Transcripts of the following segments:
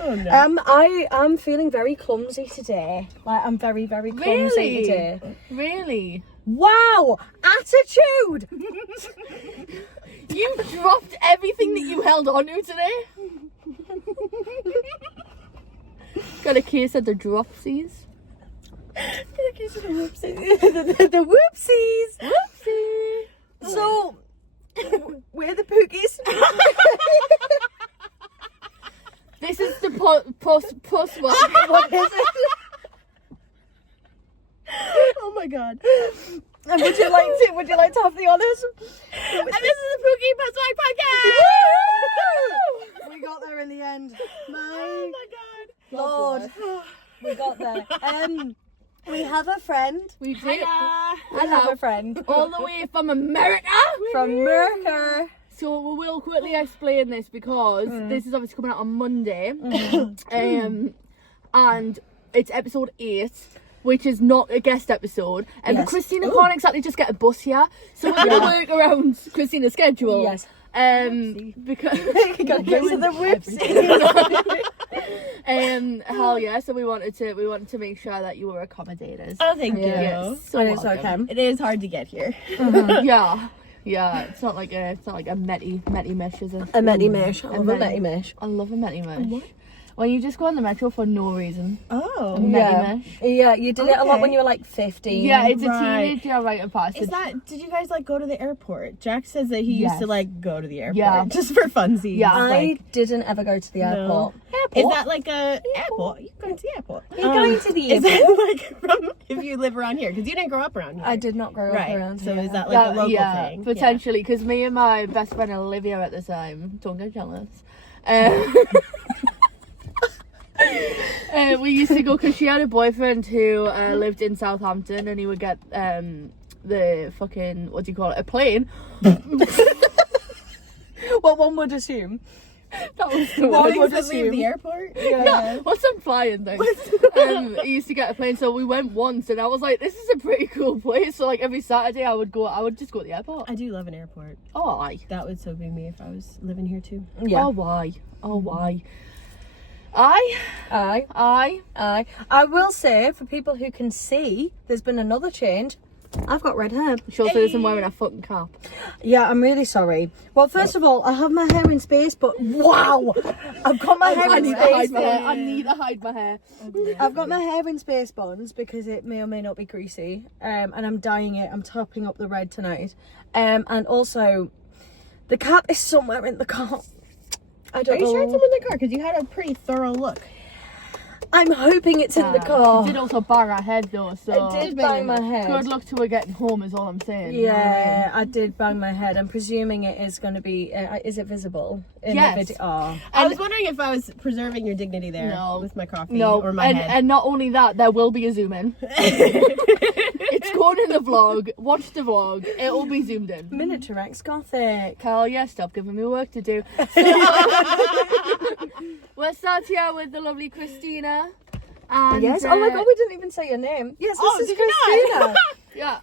Oh no. I'm feeling very clumsy today. Like, I'm very, very clumsy today. Really? Wow! Attitude! You dropped everything that you held on to today? Got a case of the dropsies. The whoopsies! Whoopsie! So, we're the Pookies. This is the post one. What is it? Oh my god. And would you like to have the honours? And this is the Pookie Postwag Podcast! We got there in the end. Oh my god. Lord, we got there. We have a friend. We do. We have a friend All the way from America. from Mercer. So we will quickly explain this because this is obviously coming out on Monday. And it's episode 8. Which is not a guest episode. And Yes. Christina can't exactly just get a bus here. So we're going to work around Christina's schedule. Yes. Because You got to get to the whoopsie. hell yeah, so we wanted to make sure that you were accommodated. Oh, thank you. Yes. So It's welcome. okay. It is hard to get here. Yeah. It's not like a metty mesh, is it? A Metty Mesh. I love a Metty. Metty Mesh. I love a metty mesh. Well, you just go on the metro for no reason. Oh. Metty mesh. Yeah, you did it a lot Okay. when you were like 15. Yeah, it's a Right. teenager right past. Did you guys like go to the airport? Jack says that he used Yes. to like go to the airport Yeah. just for funsies. Yeah. I didn't ever go to the airport. Is that like a airport? You go to the airport. You're going to the Is airport? that like from if you live around here? Because you didn't grow up around here. I did not grow up Right. around So here. is that like a local yeah, thing? potentially, because me and my best friend Olivia at the time, don't get jealous. We used to go because she had a boyfriend who lived in Southampton, and he would get the fucking, what do you call it, a plane. What one would assume. That was the What one. would leave assume. the airport? Yeah, what's some flying thing? He used to get a plane, so we went once, and I was like, this is a pretty cool place. So like every Saturday I would just go to the airport. I do love an airport. Oh, why? That would so be me if I was living here too. Yeah. Oh, why? Oh, why? Aye. I. I will say, for people who can see, there's been another change. I've got red hair. She also isn't wearing a fucking cap. Yeah, I'm really sorry. Well, first of all, I have my hair in space, but wow! I've got my hair I in need to hide space my hair. buns. I need to hide my hair. I've got my hair in space buns because it may or may not be greasy. And I'm dyeing it. I'm topping up the red tonight. And also, the cap is somewhere in the car. I Are don't you know. sure it's in the car? Because you had a pretty thorough look. I'm hoping it's in the car. She did also bang her head though, so I did bang my head. good luck to her getting home is all I'm saying. You know what I mean? Yeah, I did bang my head. I'm presuming it is going to be. Is it visible in Yes. the video? Oh. I was wondering if I was preserving your dignity there No. with my coffee No, or my head. and not only that, there will be a zoom in. It's going in the vlog. Watch the vlog. It'll be zoomed in. Miniature X Gothic. Carl, yeah, stop giving me work to do. We'll start here with the lovely Christina. And, Yes. Oh my God, we didn't even say your name. Yes, this is did you not? Christina. Yeah,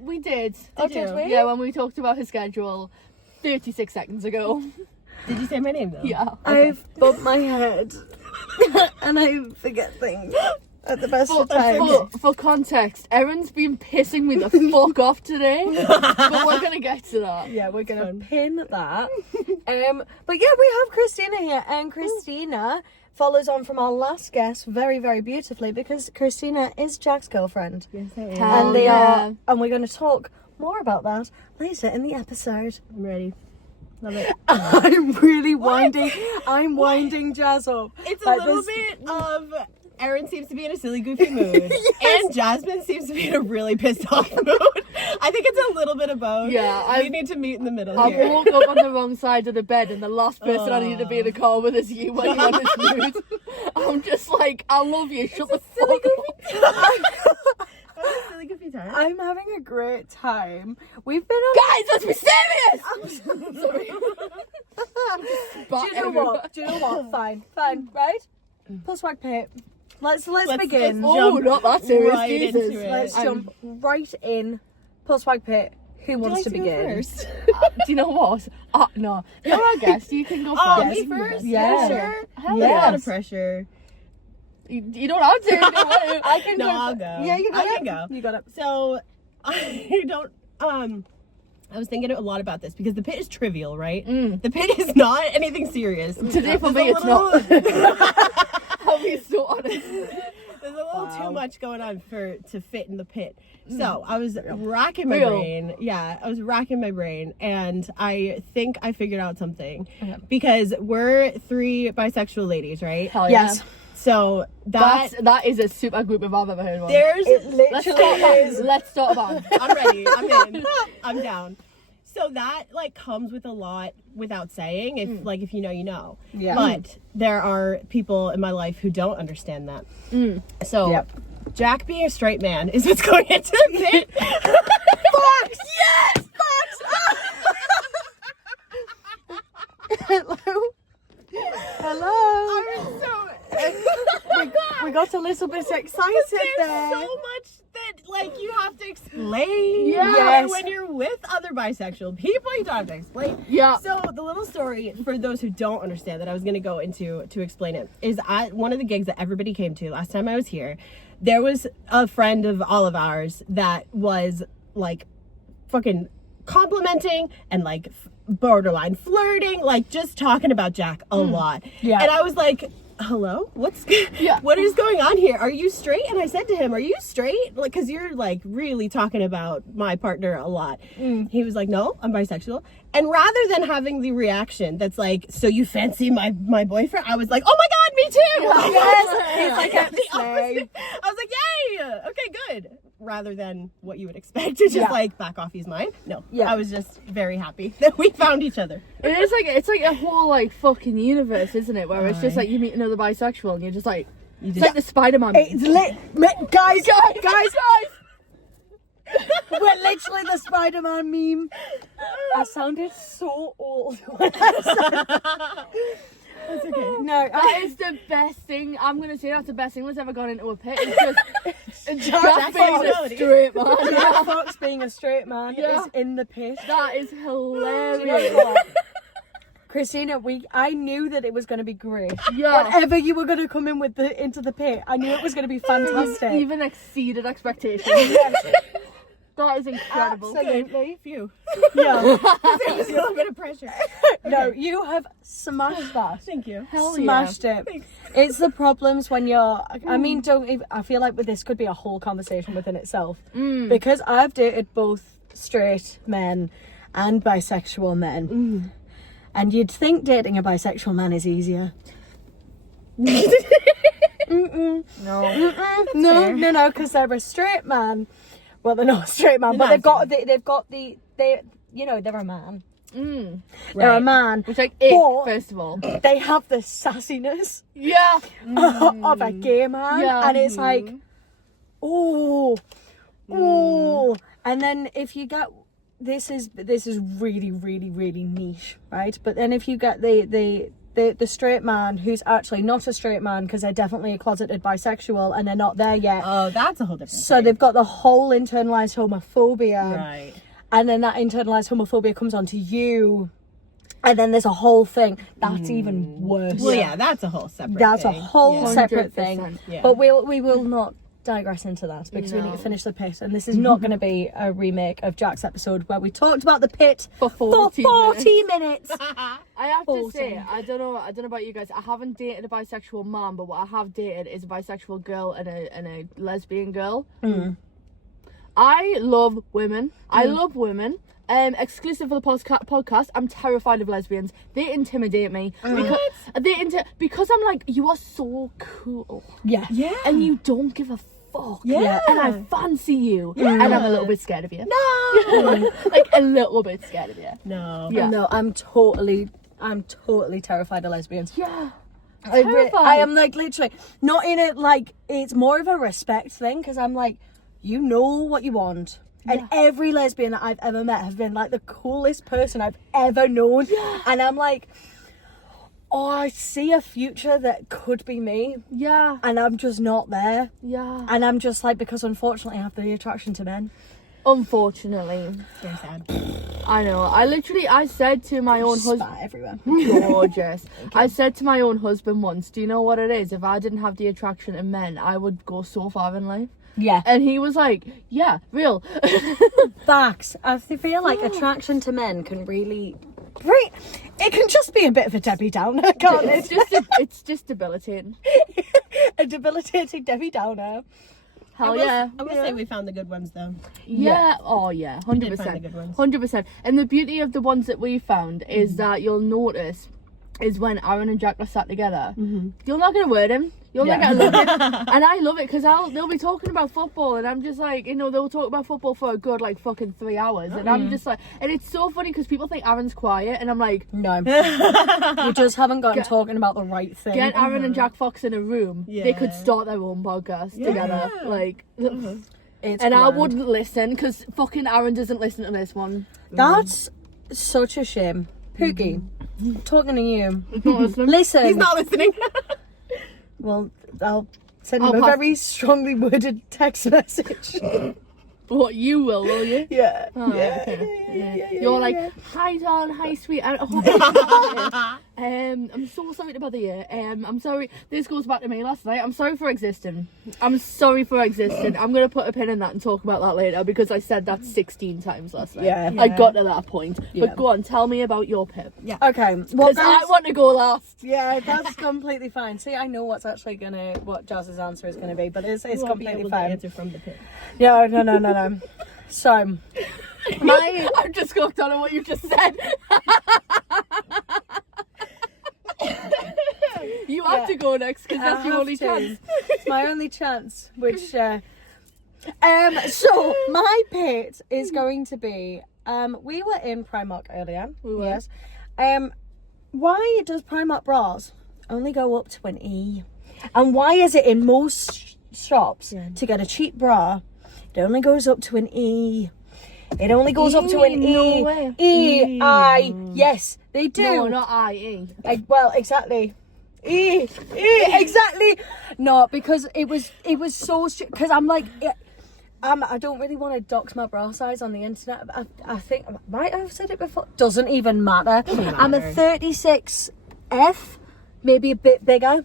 we did. Oh, did we? Yeah, when we talked about her schedule 36 seconds ago. Did you say my name though? Yeah. I've bumped my head, and I forget things at the best of times. For context, Erin's been pissing me the fuck off today, but we're gonna get to that. Yeah, we're gonna pin that. But yeah, we have Christina here, and Christina follows on from our last guest very, very beautifully because Christina is Jack's girlfriend. Yes, I am. Hell And they yeah. are, and we're going to talk more about that later in the episode. I'm ready. Love it. I'm really winding. I'm winding Jazz up. It's a Like little this- bit of Erin seems to be in a silly, goofy mood, and Jasmine seems to be in a really pissed off mood. I think it's a little bit of both. Yeah, we need to meet in the middle I here. woke up on the wrong side of the bed, and the last person I needed to be in the car with is you when you're in this mood. I'm just like, I love you. Shut the fuck up. Silly, goofy time. I'm having a great time. We've been on. Guys, let's be serious. Sorry. Do you know what? Do you know what? Fine, right? Plus swag pit. Let's begin. just Oh, jump not that serious, right Jesus. into it. Let's jump right in. Plus swag pit. Who wants to begin? First? Do you know what? No. You're our guest. You can go first. Oh, me first? Yeah. Sure. Hell That's a lot yes. of pressure. You don't have to. Don't worry. I can No, go. I'll go. Yeah, you got I it. can go. You got it. So, I don't, I was thinking a lot about this because the pit is trivial, right? The pit is not anything serious. Today for me, There's it's a not. little- I'll be so honest. There's a little too much going on to fit in the pit. Mm. So I was racking my brain. Yeah, I was racking my brain, and I think I figured out something. Okay. Because we're 3 bisexual ladies, right? Hell yeah. Yes. So That is a super group if I've ever heard one. there's Let's start is. about. Let's start about. I'm ready. I'm in. I'm down. So that like comes with a lot without saying. If you know, you know. Yeah. But there are people in my life who don't understand that. So Yep. Jack being a straight man is what's going into the pit. Fox! Yes! Fox! Hello? Hello? I'm so We got a little bit excited there's there. so much that like you have to explain. Yes. When you're with other bisexual people, you don't have to explain. Yeah. So the little story for those who don't understand that I was gonna go into to explain it is one of the gigs that everybody came to last time I was here. There was a friend of all of ours that was like fucking complimenting and like borderline flirting, like just talking about Jack a lot. Yeah. And I was like, hello, what is going on here? Are you straight? And I said to him, are you straight? Like, because you're like really talking about my partner a lot. He was like, no, I'm bisexual. And rather than having the reaction that's like, so you fancy my boyfriend, I was like, oh my god, me too. Yes. He's like, Get the the slay. opposite. I was like, yay, okay, good. Rather than what you would expect to just like back off, he's mine. No, Yeah. I was just very happy that we found each other. It's like a whole like fucking universe, isn't it? Where it's just like you meet another bisexual and you're just like, it's like the Spider-Man. It's lit. Guys! We're literally the Spider-Man meme. I sounded so old when I said That's okay. no. That is the best thing. I'm gonna say that's the best thing that's ever gone into a pit. It's just Jack Jack being a possibility. straight man. Jack Fox being a straight man Yeah. is in the pit. That is Do you know hilarious. what? Christina, I knew that it was going to be great. Yeah. Whatever you were going to come in with into the pit, I knew it was going to be fantastic. Even exceeded expectations. That is incredible. Absolutely. Phew. Yeah. There was a little bit of pressure. No, you have smashed that. Thank you. Hell Smashed it. Thanks. It's the problems when you're. I mean, I feel like this could be a whole conversation within itself because I've dated both straight men and bisexual men, and you'd think dating a bisexual man is easier. No. No, because they're a straight man. Well, they're not a straight man, but they're a man. They're a man. Which like But- first of all. They have the sassiness Yeah. of a gay man, Yeah. and it's like, oh, and then if you get this is really, really, really niche, right? But then if you get the straight man who's actually not a straight man because they're definitely a closeted bisexual and they're not there yet. Oh, that's a whole different So thing. they've got the whole internalized homophobia, Right. and then that internalized homophobia comes onto you, and then there's a whole thing that's even worse. Well, yeah, that's a whole separate That's thing. a whole Yeah. separate 100%. thing. Yeah. But we will not digress into that because we need to finish the pit, and this is not going to be a remake of Jack's episode where we talked about the pit For 40 minutes. I have to 40. say, I don't know about you guys. I haven't dated a bisexual man, but what I have dated is a bisexual girl and a lesbian girl. I love women. I love women. Exclusive for the podcast, I'm terrified of lesbians. They intimidate me because I'm like, you are so cool Yeah. Yeah. and you don't give a fuck. Yeah. And I fancy you, and I'm a little bit scared of you. No. Like a little bit scared of you. No. Yeah. No, I'm totally terrified of lesbians. Yeah. I am like literally not in it like it's more of a respect thing because I'm like, you know what you want. And every lesbian that I've ever met have been like the coolest person I've ever known. Yeah. And I'm like, oh, I see a future that could be me. Yeah. And I'm just not there. Yeah. And I'm just like, because unfortunately I have the attraction to men. Unfortunately. Very sad. I know. I said to my own husband. Spat everywhere. Gorgeous. I said to my own husband once, do you know what it is? If I didn't have the attraction to men, I would go so far in life. Yeah. And he was like, yeah, real. Facts. I feel like attraction to men can really... It can just be a bit of a Debbie Downer, can't it? It's just debilitating. A debilitating Debbie Downer. Hell yeah. I will say we found the good ones though. Yeah. Oh yeah. 100%. did find the good ones. 100%. And the beauty of the ones that we found is that you'll notice is when Aaron and Jack are sat together, you're not gonna word him. You're not gonna love him. And I love it because they'll be talking about football, and I'm just like, you know, they'll talk about football for a good like fucking 3 hours, and I'm just like, and it's so funny because people think Aaron's quiet, and I'm like, No. You just haven't gotten talking about the right thing. get Aaron and Jack Fox in a room. They could Yeah. start their own podcast together, like. It's And I grand. wouldn't listen because fucking Aaron doesn't listen to this one. That's such a shame. Pookie, talking to you. Not listening. Listen. He's not listening. Well, I'll send I'll him a pass- very strongly worded text message. What you will you? Yeah. Oh, yeah, okay. yeah. You're like, hi darling, hi sweet. I'm so sorry to bother you. I'm sorry. This goes back to me last night. I'm sorry for existing. I'm sorry for existing. I'm gonna put a pin in that and talk about that later because I said that 16 times last night. Yeah. I got to that point. Yeah. But go on, tell me about your pip. Okay. Well, Because I want to go last. yeah, that's completely fine. See, I know what Jazz's answer is gonna be, but it's You won't be completely able to fine. answer from the pit. Yeah, no. So, I'm just hooked on what you just said. You have to go next because that's your only chance. It's my only chance, which so my pit is going to be we were in Primark earlier. We were. Yes. Why does Primark bras only go up to an E? And why is it in most shops to get a cheap bra it only goes up to an E? It only goes up to an No E. way. E-I. Yes, they do. No, not I-E. Well, exactly. Exactly. No, because it was so because I'm like, I don't really want to dox my bra size on the internet. I think I might have said it before. Doesn't even matter. I'm a 36F, maybe a bit bigger,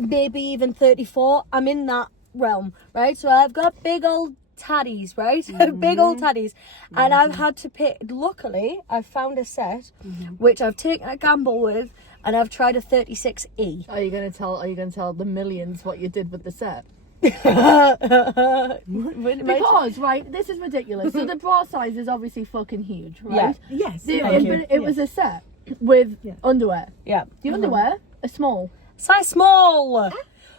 maybe even 34. I'm in that realm, right? So I've got big old taddies, right? Big old taddies, and I've had to pick. Luckily, I've found a set which I've taken a gamble with, and I've tried a 36E. Are you gonna tell the millions what you did with the set? Because right, this is ridiculous. So the bra size is obviously fucking huge, right? Yes. It was a set with underwear. Yeah. The underwear are small. Size small.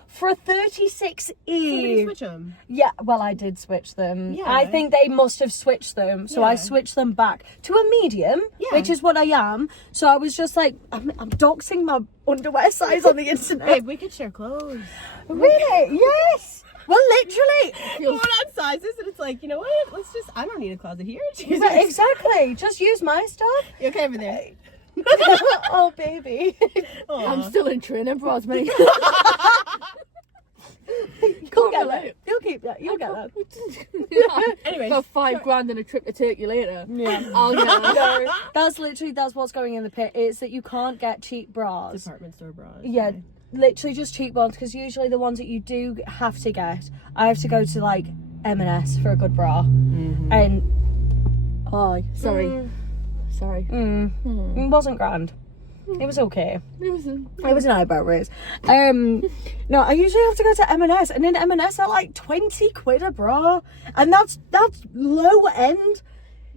For a 36E. Somebody switch them. Yeah, well, I did switch them. Yeah. I think they must have switched them, so I Yeah. switched them back to a medium, Yeah. which is what I am. So I was just like, I'm doxing my underwear size on the internet. Babe, we could share clothes. Really? Yes. Well, literally. Going on sizes, and it's like, you know what? I don't need a closet here. Jesus. Right, exactly. Just use my stuff. You okay over there? Oh, baby. I'm still in training bras, mate. You'll get that. You'll keep that. You'll get that. Anyways. Got $5,000 and a trip to Turkey later. Yeah. I'll get that. No, that's what's going in the pit. It's that you can't get cheap bras. Department store bras. Yeah, literally just cheap ones, because usually the ones that you do have to get, I have to go to like M&S for a good bra. And Oh, sorry. it wasn't grand. It was okay. It was It was an eyebrow raise. No, I usually have to go to M&S, and in M&S are like 20 quid a bra, and that's low end.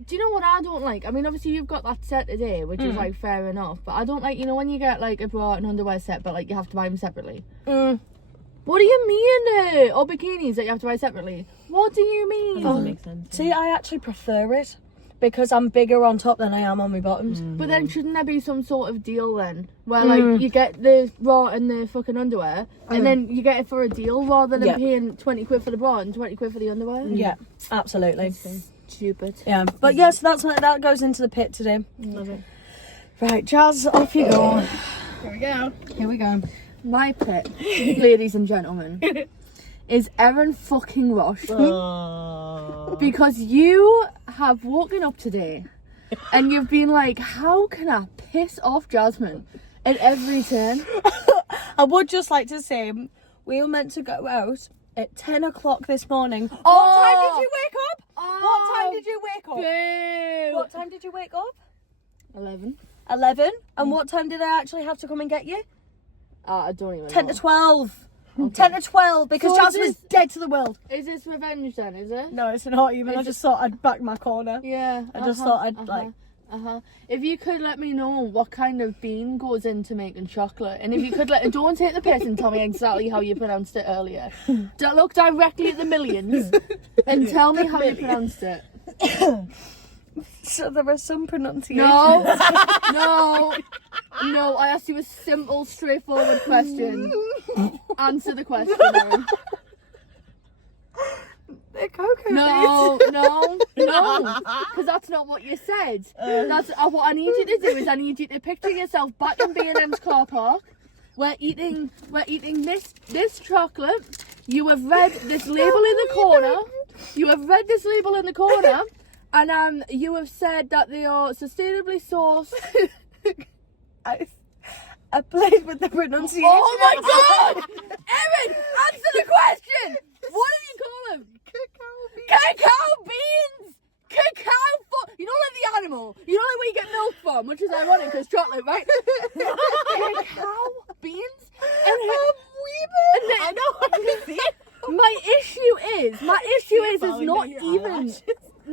Do you know what I don't like? I mean, obviously you've got that set today, which is like fair enough. But I don't like, you know, when you get like a bra and underwear set, but like you have to buy them separately. What do you mean? Or bikinis that you have to buy separately? What do you mean? Doesn't make sense. See, I actually prefer it because I'm bigger on top than I am on my bottoms. But then shouldn't there be some sort of deal then? Where like you get the bra and the fucking underwear and then you get it for a deal rather than Yeah. paying 20 quid for the bra and 20 quid for the underwear? Yeah, absolutely. Stupid. Yeah, but yes, that goes into the pit today. Love it. Right, Jazz, off you go. Here we go. Here we go. My pit, ladies and gentlemen, is Erin fucking Rush. Oh. Because you have woken up today and you've been like, how can I piss off Jasmine at every turn? I would just like to say, we were meant to go out at 10 o'clock this morning. Oh. What time did you wake up? Oh, What time did you wake up? Boo. What time did you wake up? 11. 11. And what time did I actually have to come and get you? I don't even 10 know. to 12. 10 to 12 because So Jazz is was this- dead to the world. Is this revenge then, is it? No, it's not even. I It's- just thought I'd back my corner. Yeah. I just thought I'd like. If you could let me know what kind of bean goes into making chocolate, and if you could don't take the piss and tell me exactly how you pronounced it earlier. Look directly at the millions and tell me how you pronounced it. So there are some pronunciations. No. No, I asked you a simple, straightforward question. Answer the question, Erin. They're cocoa No, because that's not what you said. That's what I need you to do. Is I need you to picture yourself back in B&M's car park. We're eating this chocolate. You have read this label in the corner. You have read this label in the corner, and you have said that they are sustainably sourced. I played with the pronunciation. Oh my God, Erin, answer the question. What do you call them? Cacao beans! You know, like the animal. You know, like where you get milk from, which is ironic because chocolate, right? Cacao beans? And I know, I can see it. my issue is not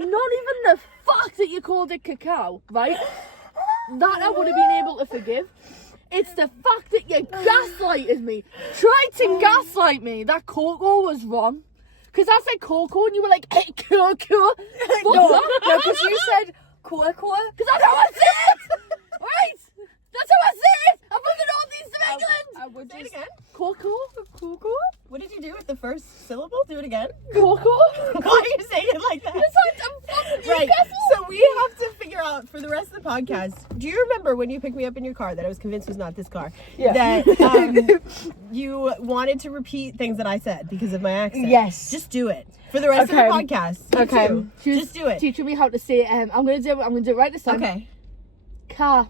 even the fact that you called it cacao, right? That I would have been able to forgive. It's the fact that you gaslighted me. Tried to gaslight me that cocoa was wrong. Because I said cocoa and you were like, hey, cocoa. No, because you said cocoa. Because that's how I say it. Right? That's how I say it. I'm from the northeast of England. I would Say it just again. Cocoa? Cocoa? What did you do with the first syllable? Do it again. Cocoa? Why are you saying it like that? It's like I'm from Right. Newcastle. So we have to figure out for the rest of the podcast. Do you remember when you picked me up in your car that I was convinced was not this car? Yeah. That you wanted to repeat things that I said because of my accent. Yes. Just do it for the rest Okay. of the podcast. You Okay. too. She was Just do it. teaching me how to say I'm gonna do it right this time. Okay. Car.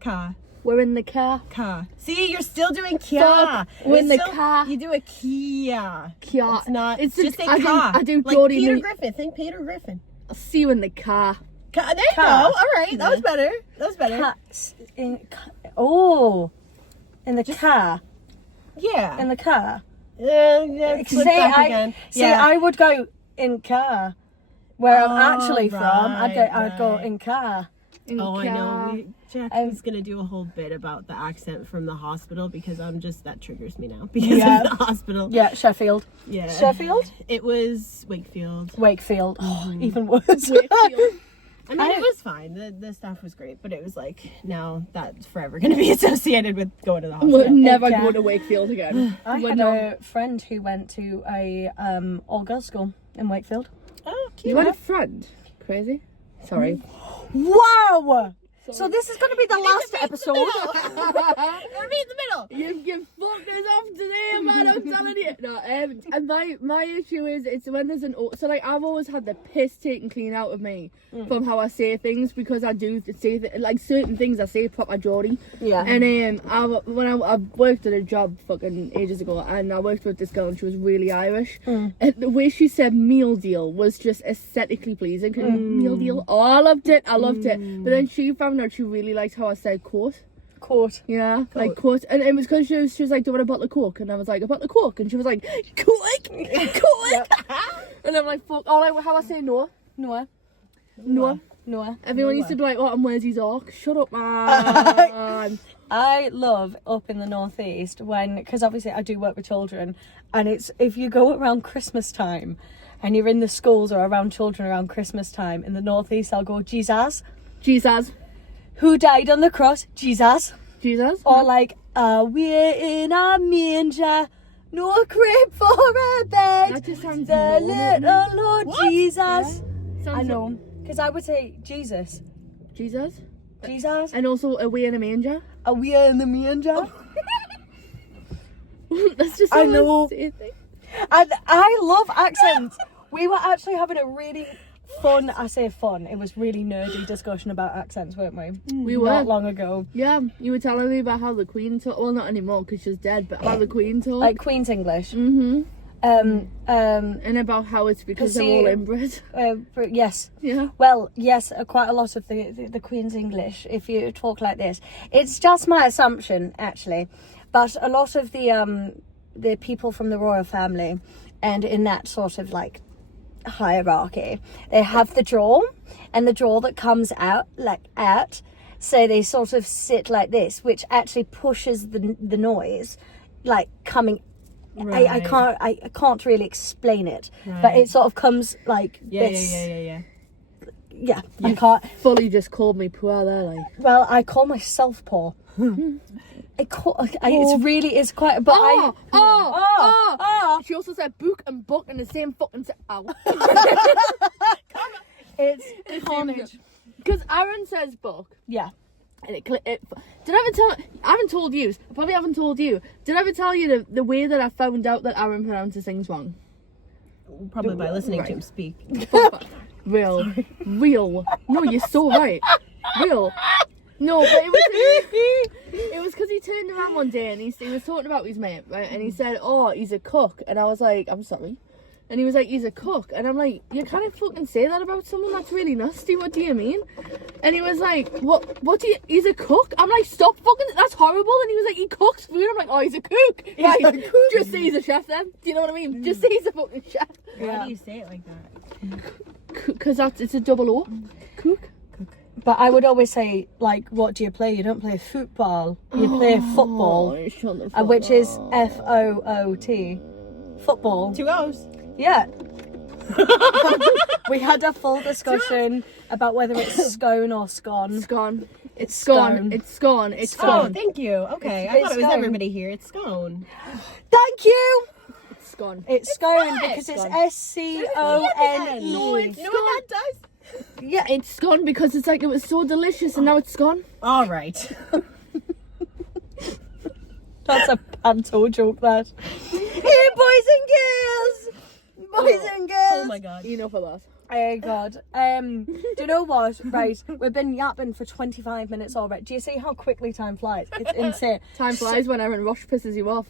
Car. We're in the car. Car. See, you're still doing kia. Fuck, we're in It's the still- car. You do a kia. Kia. It's not. It's just say I do- car. I do like Geordie Peter Lee- Griffin. Think Peter Griffin. I'll see you in the car. There you go. Car. All right. That was better. That was better. cats in in the car. Yeah. In the car. Yeah, flip back again. I would go in car. Where I'm actually from, I'd go right. in car. In Oh, I car. know. Jack was gonna do a whole bit about the accent from the hospital because that triggers me now because Yeah. of the hospital. Yeah, Sheffield. Yeah. Sheffield? It was Wakefield. Wakefield. Oh, even worse. Wakefield. I mean, it was fine. The staff was great, but it was like now that's forever gonna be associated with going to the We're hospital. never Yeah. going to Wakefield again. I We're had not. a friend who went to a all-girls school in Wakefield. Oh, cute. You had a friend? Crazy? Sorry. Wow! So this is going to be the last episode. Or me in the middle. You fucked us off today, man. I'm telling you. No, and my issue is it's when there's so like I've always had the piss taken clean out of me from how I say things because I do say like certain things I say proper Geordie. Yeah. And when I worked at a job fucking ages ago, and I worked with this girl and she was really Irish. And the way she said meal deal was just aesthetically pleasing. Meal deal. Oh, I loved it. But then she found out she really liked how I said court. Court. Yeah, like court, and it was because she was like, "Do you want a bottle of Coke?" And I was like, "A bottle of Coke," and she was like, "Coke, Coke," and I'm like, "Fuck!" Oh, like how I say no. Noah. Everyone used to be like, "Oh, and where's his arc?" Shut up, man. I love up in the northeast because obviously I do work with children, and it's if you go around Christmas time, and you're in the schools or around children around Christmas time in the northeast, I'll go Jesus. Who died on the cross? Jesus. Or like, we're in a manger, no crib for a bed. That just sounds the normal. little Lord What? Jesus. Sounds I know, because I would say Jesus. Jesus, Jesus. and also away in a manger. Are we in the manger? That's just I know. the same thing. And I love accents. We were actually having a really fun, I say fun, it was really nerdy discussion about accents, weren't we? We were. Not long ago. Yeah, you were telling me about how the Queen talk. Well, not anymore because she's dead, but how the Queen talk. Like Queen's English. Mm-hmm. And about how it's because they're see- all inbred. yes. Yeah. Well, yes, quite a lot of the Queen's English, if you talk like this. It's just my assumption, actually. But a lot of the people from the royal family and in that sort of like hierarchy, they have the jaw, and the jaw that comes out so they sort of sit like this, which actually pushes the noise like coming. Right. I can't really explain it, Right. but it sort of comes like Yeah, this. yeah. I can't. Fully just called me poor there, like. Well, I call myself poor. It's quite. But She also said book and book in the same fucking ow. it's carnage. Because Aaron says book. Yeah. And did I ever tell? I haven't told you. I probably haven't told you. Did I ever tell you the way that I found out that Aaron pronounces things wrong? Probably by listening to him speak. Real. No, you're so right. Real. No, but it was because he turned around one day and he was talking about his mate, right? And he said, "Oh, he's a cook," and I was like, "I'm sorry." And he was like, "He's a cook," and I'm like, "You can't fucking say that about someone. That's really nasty. What do you mean?" And he was like, "What do you? He's a cook." I'm like, "Stop fucking. That's horrible." And he was like, "He cooks food." I'm like, "Oh, he's a cook." Right. Just say he's a chef then. Do you know what I mean? Just say he's a fucking chef. Why do you say it like that? Because it's a double O. Cook. But I would always say, like, what do you play? You don't play football. You play football, which is FOOT. Football. 2 O's. Yeah. We had a full discussion about whether it's scone or scone. Scone. It's Scone. scone. It's scone. It's Oh, scone. thank you. Okay, I It's thought it was scone. everybody here. It's scone. Thank you. It's scone. It's scone not. because it's Scone. SCONE. No, You it's know what that does? Yeah. It's gone because it's like it was so delicious and now it's gone. All right. That's a panto joke, that. Here, boys and girls! Boys and girls! Oh my god. Enough of that. Oh god. Do you know what? Right, we've been yapping for 25 minutes already. Do you see how quickly time flies? It's insane. Time flies when Aaron Rush pisses you off.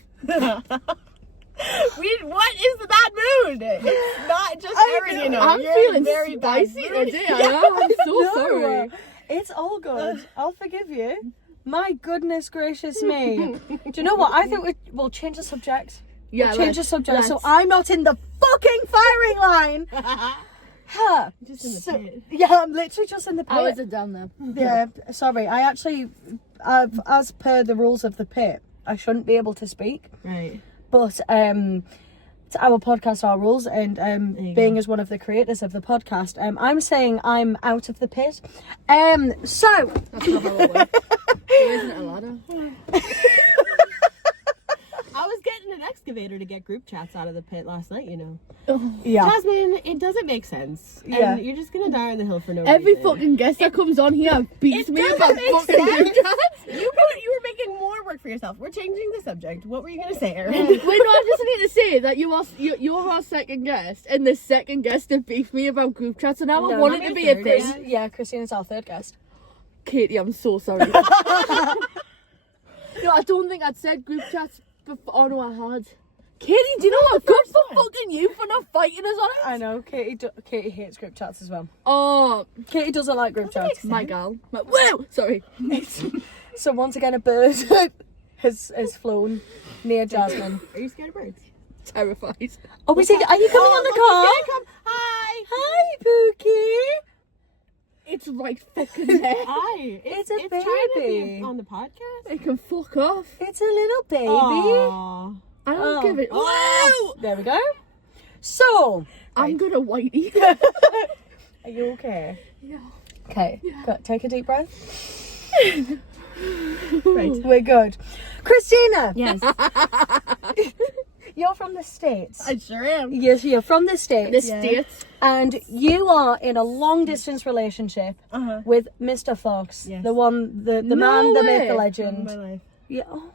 What is that mood? It's not just Aaron, you know. I'm You're feeling in very bad spicy mood. today. I am. I'm so No, sorry. It's all good. I'll forgive you. My goodness gracious me. Do you know what? I think we'll change the subject. Yeah, We'll change the let's- subject so let's- I'm not in the fucking firing line. Huh. Just in the pit. Yeah, I'm literally just in the pit. How is it down there? Yeah, sorry. I actually, as per the rules of the pit, I shouldn't be able to speak. Right. But it's our podcast, our rules, and you being go. as one of the creators of the podcast, I'm saying I'm out of the pit. So That's not how it works. There isn't a ladder. I was getting an excavator to get group chats out of the pit last night, you know. yeah, Jasmine, it doesn't make sense. Yeah. And you're just gonna die on the hill for no Every reason. fucking guest that comes on here beats It me doesn't about make fucking sense. group chats. You were making more work for yourself. We're changing the subject. What were you gonna say, Erin? Wait, no, I just need to say that you're our second guest, and the second guest that beefed me about group chats, and now I No, want I'm it to your be a third thing. guest. yeah. Christina's our third guest. Katie, I'm so sorry. No, I don't think I'd said group chats before. Oh no, I had. Katie, do you know what? Good for fucking you for not fighting us on it. I know Katie hates group chats as well. Oh, Katie doesn't like group chats. my gal. Whoa, sorry. So once again, a bird has flown near Jasmine. Are you scared of birds? Terrified. Oh, are you coming on the car? Come. Hi. Hi, Pookie. It's right fucking there. Hi. It's a trying to baby. be on the podcast. It can fuck off. It's a little baby. Aww. I don't Oh. give it. Oh. There we go. So, I'm gonna whitey. are you okay? Yeah. Okay, take a deep breath. Right. We're good. Christina, Yes. you're from the States. I sure am. Yes, you're from the The States. States. And you are in a long distance relationship Uh-huh. with Mr. Fox. Yes. The one, the No man, the myth, way. the My legend. life. Yeah. Oh.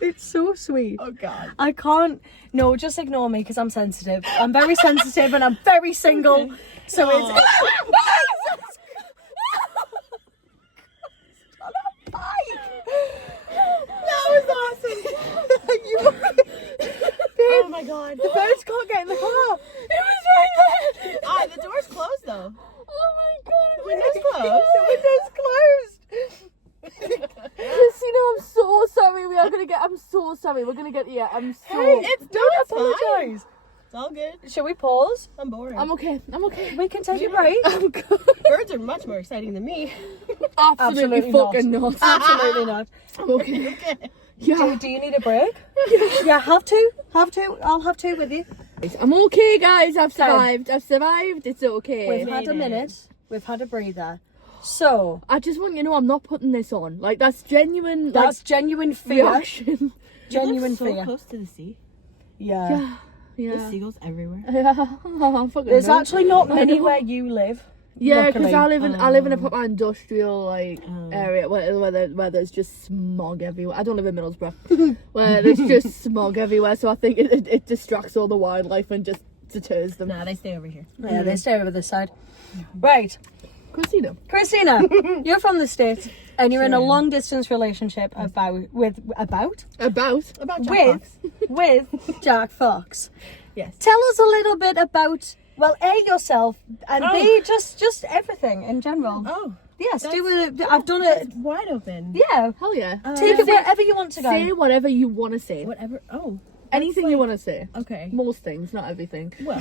It's so sweet. Oh God. I can't. No, just ignore me because I'm sensitive. I'm very sensitive and I'm very single. Okay. So Aw. it's. That was awesome. Babe, Oh my God. the birds can't get in the car. It was right there. Ah, the door's closed though. Oh my god. The window's closed. The window's closed. Christina, I'm so sorry. I'm so sorry. We're gonna get here. I'm so. Hey, don't it's fine. apologise. It's all good. Shall we pause? I'm bored. I'm okay. I'm okay. We can take a break. I'm good. Birds are much more exciting than me. Absolutely fucking not. Absolutely not. I'm okay. Okay. Yeah. Do you need a break? Yeah, have to. I'll have to with you. I'm okay, guys. I've survived. It's okay. We've had a minute. We've had a breather. So I just want you to know I'm not putting this on. Like that's genuine. that's genuine fear. reaction. Genuine so fear. close to the sea. Yeah. Yeah. There's seagulls everywhere. Yeah. Fucking There's no. actually not many where you live. Yeah, because luckily. I live in a proper industrial area where there's just smog everywhere. I don't live in Middlesbrough, where there's just smog everywhere. So I think it distracts all the wildlife and just deters them. Nah, they stay over here. Yeah, they stay over this side. Right, Christina. Christina, you're from the States and you're in a Sure am. long distance relationship with About Jack Fox. Jack Fox. Yes. Tell us a little bit about, well, A, yourself, and Oh. B, just everything in general. Oh, Yes, that's- do it. I've done it. it's wide open. Yeah, hell yeah. take it wherever you want to go. Say whatever you want to say. Whatever. Oh, Anything you want to say. okay. Most things, not everything. Well,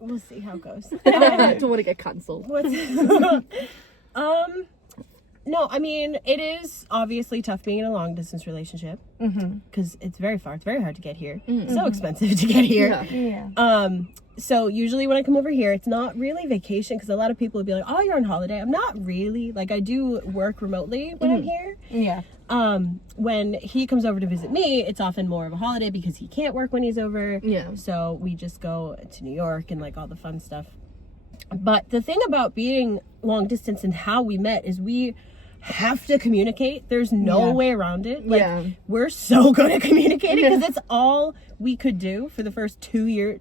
we'll see how it goes. I don't want to get cancelled. What's no, I mean, it is obviously tough being in a long distance relationship because it's very far. It's very hard to get here. It's so expensive to get here. Yeah. Yeah. So usually when I come over here, it's not really vacation because a lot of people would be like, "Oh, you're on holiday." I'm not really. Like, I do work remotely when I'm here. Yeah. When he comes over to visit me, it's often more of a holiday because he can't work when he's over. Yeah. So we just go to New York and like all the fun stuff. But the thing about being long distance and how we met is we have to communicate. There's no Yeah. way around it. Like, Yeah. we're so good at communicating because it's all we could do for the first 2 years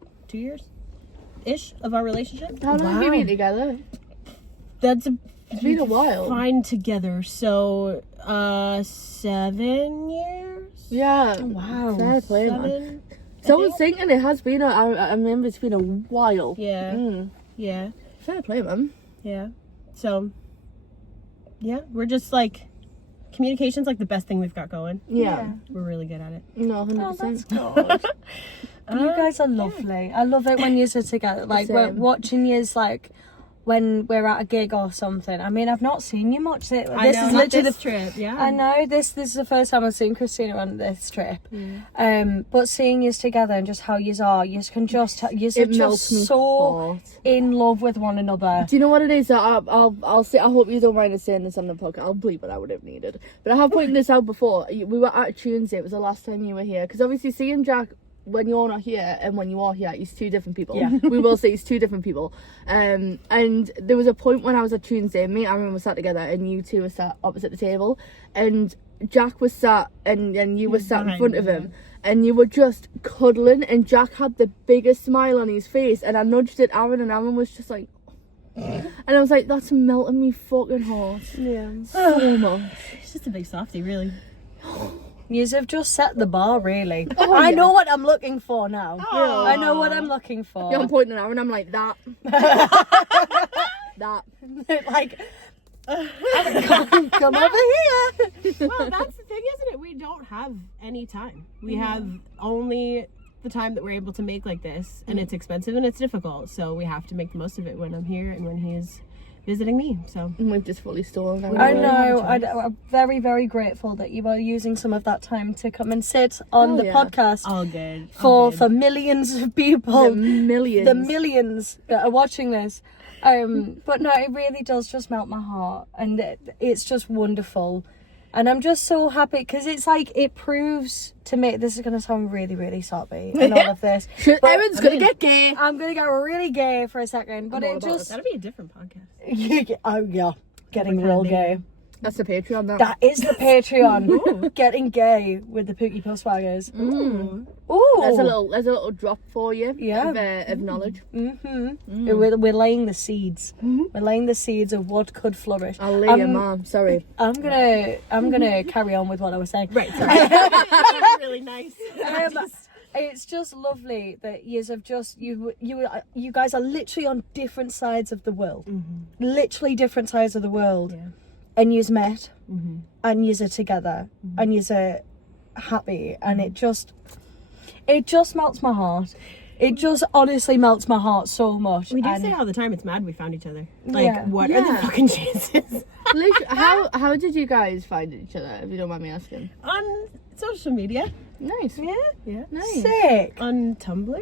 ish of our relationship. How long have you been together? That's It's been a while. Fine together. So 7 years. Yeah. Wow. Fair play, man. 7. So I was thinking it has been I remember it's been a while. Yeah. Mm. Yeah. Fair play, man. Yeah. So yeah, we're just like communication's like the best thing we've got going. Yeah. We're really good at it. No, 100%. Oh, that's good. You guys are lovely. I love it when you sit together. Like, we're Same. watching yous, like, when we're at a gig or something. I mean, I've not seen you much. This I know, is not literally this the trip. Yeah. I know this is the first time I've seen Christina on this trip. But seeing yous together and just how yous are, yous can just yous are It melts just me so heart. in love with one another. Do you know what it is? I'll say. I hope you don't mind us saying this on the podcast. I'll bleep it. I would have needed. But I have pointed this out before. We were at Tuesday. It was the last time you were here. Because obviously seeing Jack when you're not here and when you are here, he's two different people. Yeah. We will say he's two different people. And there was a point when I was at Tuesday, me and Aaron were sat together and you two were sat opposite the table. And Jack was sat and you were sat in behind front of me, him. And you were just cuddling and Jack had the biggest smile on his face. And I nudged at Aaron and Aaron was just like... And I was like, that's melting me fucking heart. Yeah. So much. It's just a big softie, really. Yous have just set the bar, really. Oh, I yeah. know what I'm looking for now. Oh. I know what I'm looking for. Yeah, I'm pointing at Aaron, I'm like, that. That. Like, come over here. Well, that's the thing, isn't it? We don't have any time. We have only the time that we're able to make like this, and it's expensive and it's difficult. So we have to make the most of it when I'm here and when he's visiting me. So And we've just fully stolen. I don't know. have a choice. I'm very, very grateful that you are using some of that time to come and sit on Oh, the yeah. podcast all good. for millions of people, The millions. the millions that are watching this. But no, it really does just melt my heart, and it's just wonderful. And I'm just so happy because it's like it proves to me. This is going to sound really, really soppy and all of this. But Aaron's gonna get gay. I'm going to get really gay for a second, but I'm all it about just That'll be a different podcast. oh yeah, getting We're real kinda gay. That's the Patreon, though. That is the Patreon. Getting gay with the Pookie Pusswaggers. Mm. Ooh. There's a little drop for you. Yeah. Of knowledge. We're laying the seeds. We're laying the seeds of what could flourish. I'll leave you, Mom. Sorry. I'm gonna carry on with what I was saying. Right. Sorry. That's really nice. It's just lovely that you have just you guys are literally on different sides of the world, literally different sides of the world, and you've met, and you're together, and you're happy, and it just melts my heart. It just honestly melts my heart so much. We do say all the time it's mad we found each other. Like, Yeah. what are the fucking chances? How did you guys find each other, if you don't mind me asking? On social media. Nice. Yeah. Nice. Sick. On Tumblr.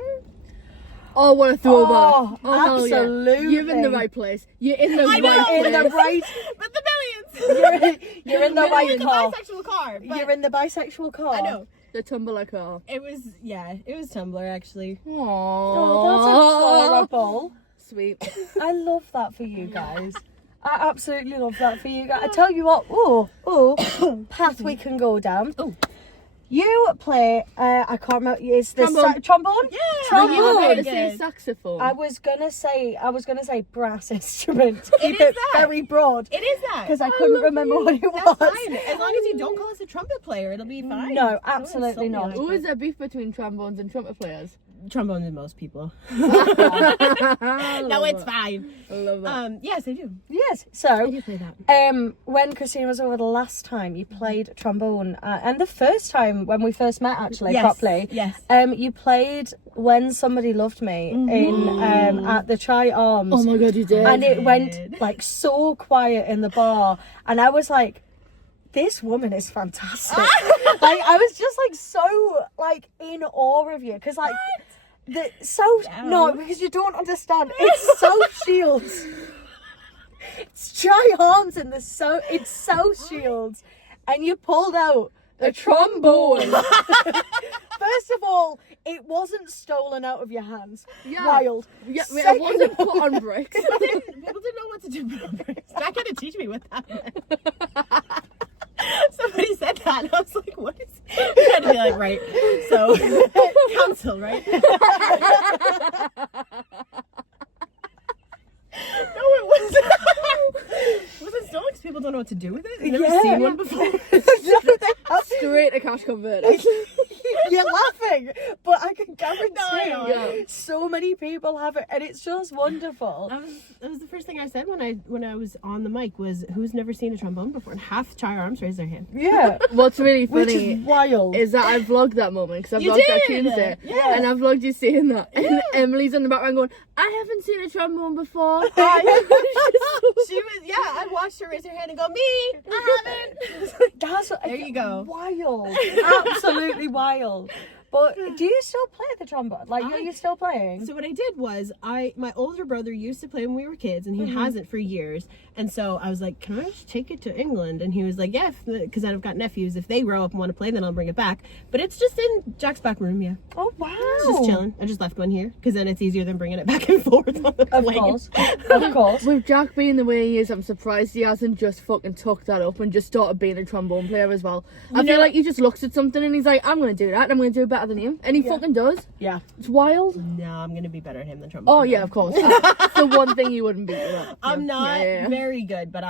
Oh, what a throwback. Oh, hell yeah. absolutely. You're in the right place. You're in the I know. right place. In the right. But the millions. You're in the right You're in the car. bisexual car. But You're in the bisexual car. I know. The Tumblr car. It was Tumblr actually. Aww. Oh, that's adorable. Sweet. I love that for you guys. I absolutely love that for you guys. I tell you what, path we can go down. Oh. You play, I can't remember, is this Trombone. trombone? Yeah. Trombone. You were going to Good. say saxophone. I was gonna say brass instrument. Keep is it that. very broad. It is that. Because I couldn't remember what it That's was. fine. As long as you don't call us a trumpet player, it'll be fine. No, Don't absolutely insult me not. like Who that. is there beef between trombones and trumpet players? Trombones and most people. I No, love it's it. fine. I love it. Yes, I do. Yes. I So, do play that. when Christina was over the last time, you played trombone, and the first time when we first met, actually, Yes, properly. yes. You played When Somebody Loved Me in at the Tri Arms. Oh my god, you did. And it did. went like so quiet in the bar, and I was like, this woman is fantastic. Like, I was just like so like in awe of you, because like no, because you don't understand. It's so Shields. It's Tri Arms and it's so Shields, and you pulled out the trombone. First of all, it wasn't stolen out of your hands. Yeah. Wild. Yeah, I wasn't put on bricks. People didn't know what to do with bricks. Jack had to teach me what that meant. Somebody said that, and I was like, what is... You had to be like, right. So, council, right? No, it wasn't. Was it stolen because people don't know what to do with it? I've never seen one before. Straight to cash converter. You're laughing, but I can guarantee I know. Yeah. so many people have it, and it's just wonderful. That was the first thing I said when I was on the mic was, who's never seen a trombone before? And half Tri Arms raised their hand. Yeah, What's really which funny is wild. is that I vlogged that moment, because I You vlogged that did? Tuesday, Yeah. and I vlogged you saying that, and Emily's in the background going, I haven't seen a trombone before. She was, I watched her raise her hand and go, me, I haven't. That's There you go. Wild, absolutely wild. But do you still play the trombone? Like, are you still playing? So what I did was, my older brother used to play when we were kids, and he hasn't for years. And so I was like, can I just take it to England? And he was like, yeah, because I've got nephews. If they grow up and want to play, then I'll bring it back. But it's just in Jack's back room, yeah. Oh wow! It's just chilling. I just left one here, because then it's easier than bringing it back and forth on the Of plane. course, of course. With Jack being the way he is, I'm surprised he hasn't just fucking tucked that up and just started being a trombone player as well. I feel like he just looks at something and he's like, I'm going to do that, and I'm going to do it better than him. And he fucking does. Yeah. It's wild. No, I'm going to be better at him than trombone. Oh, yeah, of course. That's the one thing you wouldn't beat. I'm not Yeah. very good, but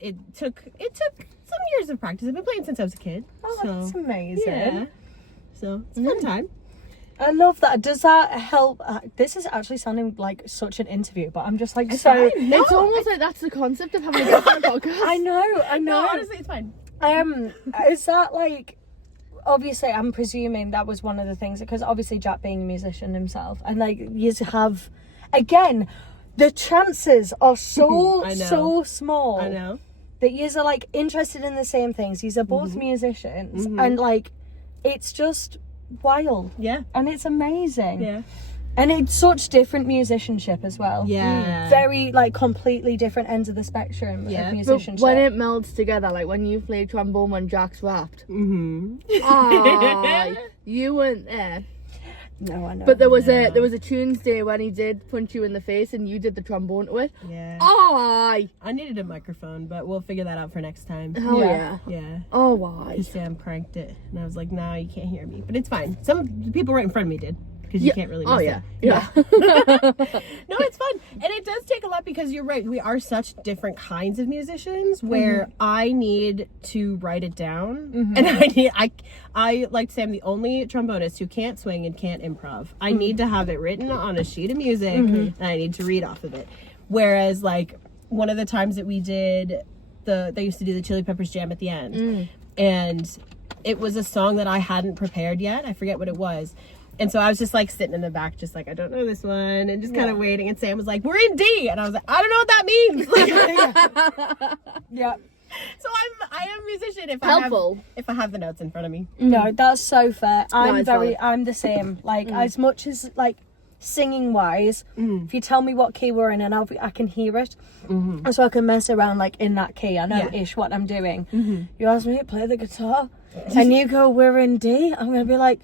it took some years of practice. I've been playing since I was a kid. Oh, so, that's amazing. yeah. So it's a fun time. I love that. Does that help? This is actually sounding like such an interview, but I'm just like It's so. fine. No, It's almost like that's the concept of having a different podcast. I know. No, honestly, it's fine. Is that like? Obviously, I'm presuming that was one of the things, because obviously Jack being a musician himself, and like you have, again, the chances are so I know. so small. I know. That yous are like interested in the same things. Yous are both musicians, and like, it's just wild. Yeah. And it's amazing. Yeah. And it's such different musicianship as well. Yeah. Very like completely different ends of the spectrum Yeah. of But musicianship. But when it melds together, like when you played trombone when Jack's rapped, Mm-hmm. you weren't there. No, I know. But there was a Tuesday when he did punch you in the face and you did the trombone to it. Yeah. Oh, why? I needed a microphone, but we'll figure that out for next time. Oh yeah. Yeah. Oh, why? Because Sam pranked it, and I was like, "Nah, you can't hear me." But it's fine. Some people right in front of me did, because you can't really miss it. Yeah. No, it's fun, and it does take a lot, because you're right. We are such different kinds of musicians. Where I need to write it down, and I like Sam, the only trombonist who can't swing and can't improv. I need to have it written on a sheet of music, and I need to read off of it. Whereas, like, one of the times that we did they used to do the Chili Peppers jam at the end, and it was a song that I hadn't prepared yet. I forget what it was. And so I was just like sitting in the back, just like, I don't know this one, and just kind of waiting. And Sam was like, "We're in D," and I was like, "I don't know what that means." Yeah. So I am a musician if Helpful. I have the notes in front of me. No, that's so fair. it's valid. I'm the same. Like, as much as, like, singing wise, if you tell me what key we're in, and I can hear it, and so I can mess around, like, in that key. I know ish what I'm doing. You ask me to play the guitar, and you go, "We're in D," I'm gonna be like,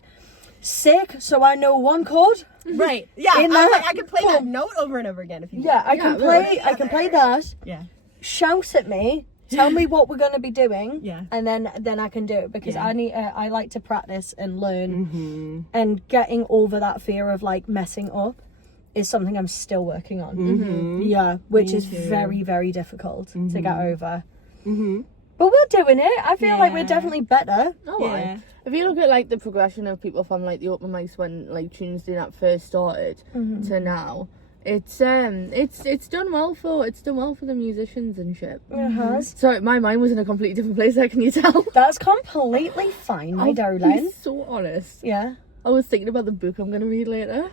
"Sick, so I know one chord." Right. Yeah. In I was that- like, I can play that note over and over again if you Yeah, want. I can play that. Yeah. Shout at me, tell me what we're gonna be doing, Yeah. and then I can do it, because Yeah. I like to practice and learn, and getting over that fear of, like, messing up is something I'm still working on. Yeah, which Me is too. very, very difficult to get over. But we're doing it. I feel like we're Yeah. definitely better. Oh, Yeah. why? If you look at, like, the progression of people from, like, the open mics when, like, Tuesday night first started to now, it's done well for the musicians and shit. It has. Sorry, my mind was in a completely different place there, can you tell? That's completely fine, my I'll darling. be so honest. Yeah. I was thinking about the book I'm gonna read later.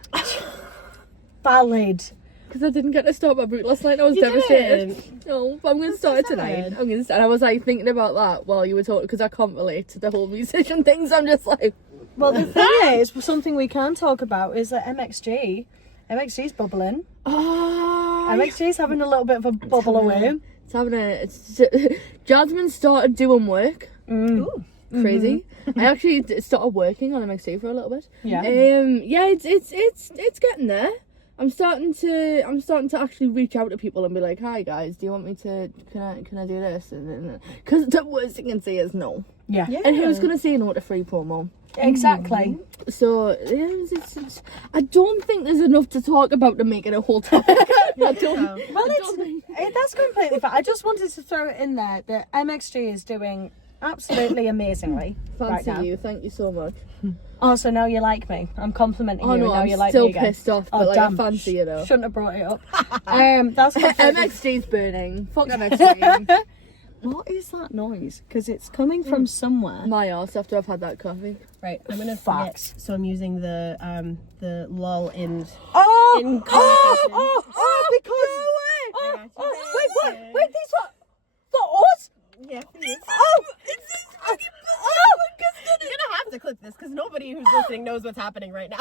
Valid. Because I didn't get to start my book last night. I was You devastated. didn't? No, but I'm going to start it tonight. sad. I'm going to start. I was like thinking about that while you were talking, because I can't relate to the whole musician thing. So I'm just like, Well, the thing is, something we can talk about is that MXG's bubbling. oh, MXG's having a little bit of a bubble away. it's having a. Jasmine started doing work. Ooh. Crazy. I actually started working on MXG for a little bit. Yeah. Yeah, it's getting there. I'm starting to actually reach out to people and be like, "Hi guys, do you want me to? Can I do this?" Because the worst thing you can say is no. Yeah. And who's gonna say no to free promo? Exactly. So I don't think there's enough to talk about to make it a whole topic. I don't. Well, I don't think- that's completely fine. I just wanted to throw it in there that MXG is doing absolutely amazingly right Fancy now. you. Thank you so much. Oh, so now you like me. I'm complimenting Oh you, no, and now I'm you like still me again. pissed off, but Oh, like damn. I fancy you though. Shouldn't have brought it up. That's completely... MXG's burning. Fuck MXG. What is that noise? Because it's coming from somewhere. My arse after I've had that coffee. Right. I'm gonna Facts. forget. So I'm using the lull in. Oh! In Because... Yeah, Wait, these are... For us? Yeah, please. Oh! You're gonna have to clip this, because nobody who's listening knows what's happening right now.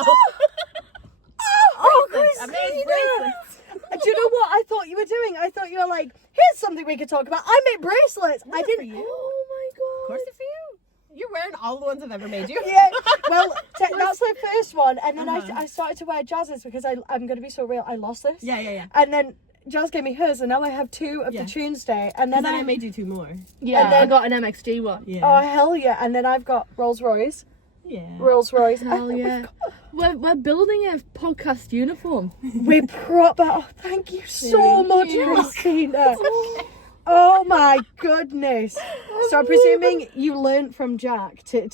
Oh, I made Christina! bracelets. Do you know what I thought you were doing? I thought you were like, here's something we could talk about. I made bracelets. I For didn't... you. Oh my god. Of course it's for you. You're wearing all the ones I've ever made you. Yeah, well, that's the first one. And then I started to wear Jazz's because I'm going to be so real. I lost this. Yeah. And then Jazz gave me hers, and now I have two of Yeah. the Tuesday. And And then then I made you two more. Yeah, And then- I got an MXG one. Yeah. Oh, hell yeah. And then I've got Rolls Royce. Yeah. Hell yeah. We're building a podcast uniform. We're proper. Oh, thank you so Thank much, you. Christina. Oh my goodness. So I'm presuming you learnt from Jack to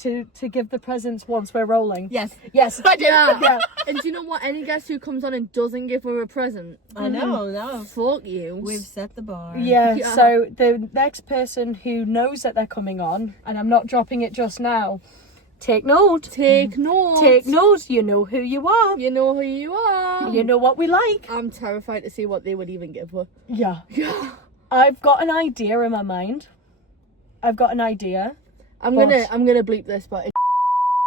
give the presents once we're rolling. Yes. Yes. I did. Yeah. And do you know what? Any guest who comes on and doesn't give her a present, I know. No. fuck you. We've set the bar. Yeah, Yeah. so the next person who knows that they're coming on, and I'm not dropping it just now, take note. Take note. Take note. You know who you are. You know who you are. You know what we like. I'm terrified to see what they would even give her. Yeah. Yeah. I've got an idea in my mind. I'm gonna gonna bleep this, but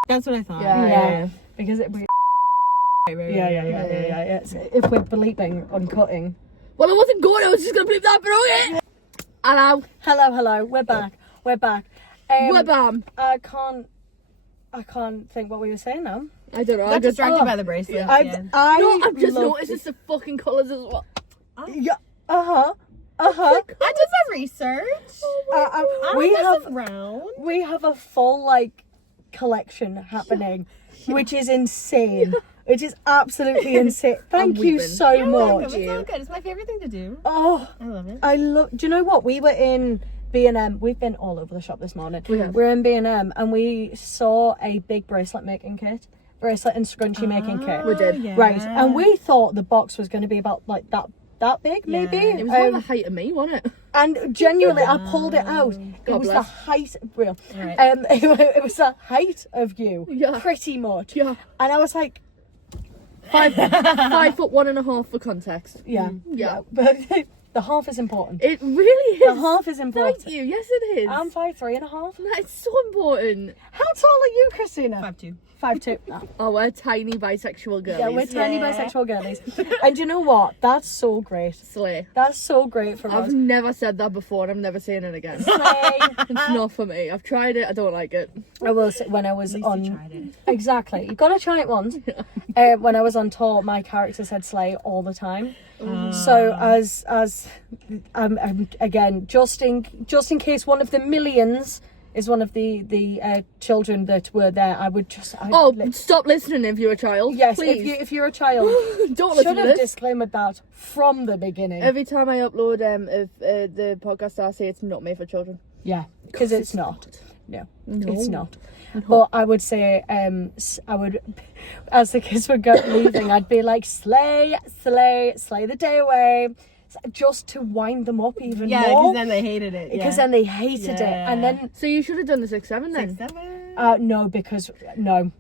That's what I thought. Yeah. because it. Right. Yeah. It's, if we're bleeping on cutting. well, I wasn't going. I was just gonna bleep that, but okay. Hello. Hello. We're back. Webam. I can't think what we were saying now. I don't know. Got distracted by the bracelet. I've just love noticed it's the fucking colours as well. Yeah. Uh-huh. I did some research. We have round. we have a full like collection happening, which is insane. It is absolutely insane. Thank you weeping. so much. It's so good. It's my favorite thing to do. Oh, I love it. do you know what? We were in B&M. We've been all over the shop this morning. have. We're in B&M and we saw a big bracelet making kit. Bracelet and scrunchie making kit. We did. Yeah. Right. And we thought the box was going to be about like that big, maybe. It was about the height of me, wasn't it? And genuinely, I pulled it out. It God was the bless. height, real. Right. It was the height of you, Yeah. pretty much. Yeah. And I was like, 5'1.5" for context. yeah, Yeah. But the half is important. It really is. The half is important. Thank you. Yes, it is. I'm 5'3.5". That's so important. How tall are you, Christina? 5'2". 5'2". No. Oh, we're tiny bisexual girls. Yeah, we're tiny Yeah. bisexual girlies. And you know what? That's so great. Slay. That's so great for I've us. never said that before and I'm never saying it again. Slay. It's not for me. I've tried it. I don't like it. I will say, when I was You on tried it. exactly, you gotta try it once. When I was on tour, my character said "slay" all the time. So as again, just in case one of the millions is one of the children that were there, I would just Stop listening if you're a child. yes, please. if you're a child, Don't should listen to have this. disclaimed that from the beginning. Every time I upload the podcast, I say it's not made for children. Yeah, because it's not. No, No. it's not. But I would say, I would, as the kids were leaving, I'd be like, slay, slay, slay the day away, just to wind them up even Yeah, more. because then they hated it. Because then they hated it, Yeah. and then So you should have done the 6'7" then. 6'7". no, because no,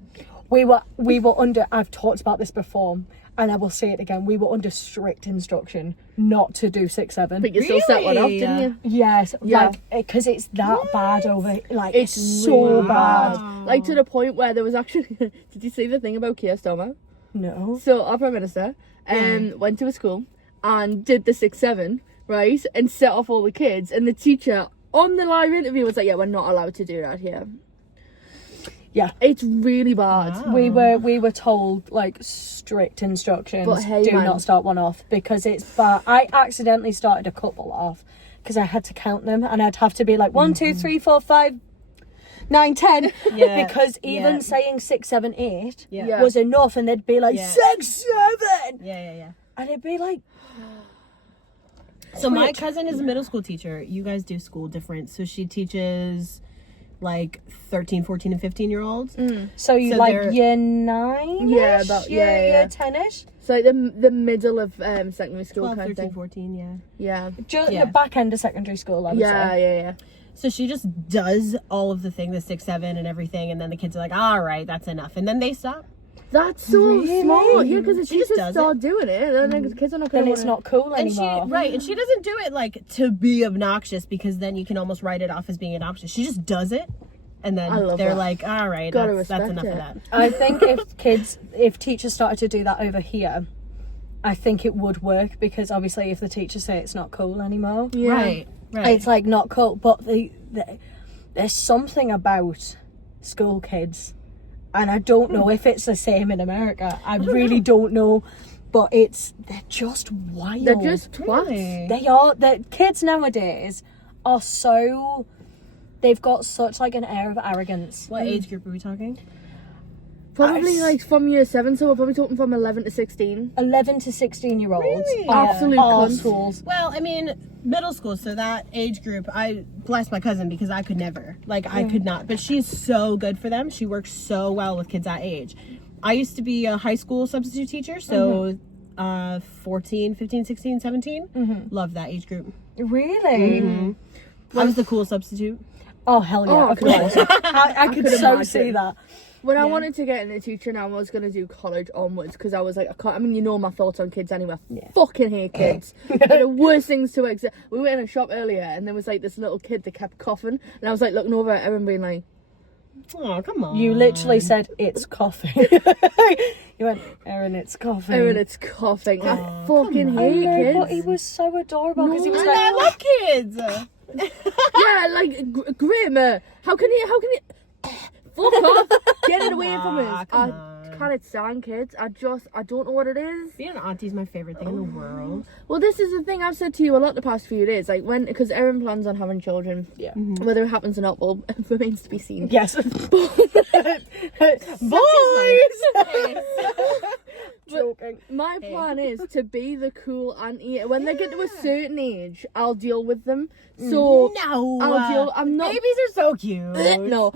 we were under. I've talked about this before, and I will say it again. We were under strict instruction not to do 6'7". But you still set one up, Really? didn't you? Yes, Yeah. like because it's that bad over. Like It's it's so really bad. Like to the point where there was actually. Did you see the thing about Keir Starmer? No. So our Prime Minister went to a school and did the 6'7", right, and set off all the kids, and the teacher on the live interview was like, "Yeah, we're not allowed to do that here." Yeah. It's really bad. Wow. We were told like strict instructions. But hey, do man. not start one off because it's bad. I accidentally started a couple off because I had to count them and I'd have to be like 1, 2, 3, 4, 5, 9, 10. Yeah. Because even Yeah. saying 6, 7, 8 Yeah. was enough, and they'd be like Yeah. 6, 7, Yeah. and it'd be like So my cousin is a middle school teacher. You guys do school different. So she teaches like 13, 14, and 15-year-olds. so you So like they're- year 9, Yeah, about- yeah. year 10ish. So like the middle of secondary school 12, kind of 13, thing. 14, yeah. Yeah. Just Yeah. the back end of secondary school, I would Yeah, say. yeah. So she just does all of the thing, the 6, 7, and everything, and then the kids are like, "All right, that's enough," and then they stop. That's so Really? smart. Yeah, because the She just teachers does start doing it, and then the kids are not going Then to it's not cool And she anymore. and she doesn't do it like to be obnoxious, because then you can almost write it off as being obnoxious. She just does it, and I then love they're that. like, "All right, Gotta that's respect enough it. of that." I think if teachers started to do that over here, I think it would work, because obviously if the teachers say it's not cool anymore, Yeah. Right. it's like not cool. But there's something about school kids, and I don't know if it's the same in America. I really don't know, but they're just wild. They're just twats. Really? They are. The kids nowadays are so. They've got such like an air of arrogance. What age group are we talking? Probably like from year 7, so we're probably talking from 11 to 16. 11 to 16-year-olds Really? are Absolute are cunts. fools. Well, I mean, middle school, so that age group, I bless my cousin, because I could never. Like, I could not. But she's so good for them. She works so well with kids that age. I used to be a high school substitute teacher, so 14, 15, 16, 17. Love that age group. Really? I was the cool substitute. Oh hell yeah! Oh, of course. I could could so imagine. see that. When I wanted to get into teaching, I was going to do college onwards, because I was like, you know my thoughts on kids anyway. I fucking hate kids. They're the worst things to exist. We were in a shop earlier, and there was like this little kid that kept coughing, and I was like looking over at Erin being like, Oh, come on. You literally said it's coughing. You went, Erin, it's coughing. Erin, it's coughing. I fucking I hate know, kids. but he was so adorable because he was And I like, love kids. Yeah, like Grim. How can you? Fuck off! Get it away from us. Come on. cannot stand kids. I don't know what it is. Being an auntie is my favorite thing in the world. Well, this is the thing I've said to you a lot the past few days. Like, because Erin plans on having children. Yeah. Whether it happens or not, well, remains to be seen. Yes. Boys! Joking. My plan is to be the cool auntie. When they get to a certain age, I'll deal with them. So No, I'm not. babies are so cute. No, I'm there.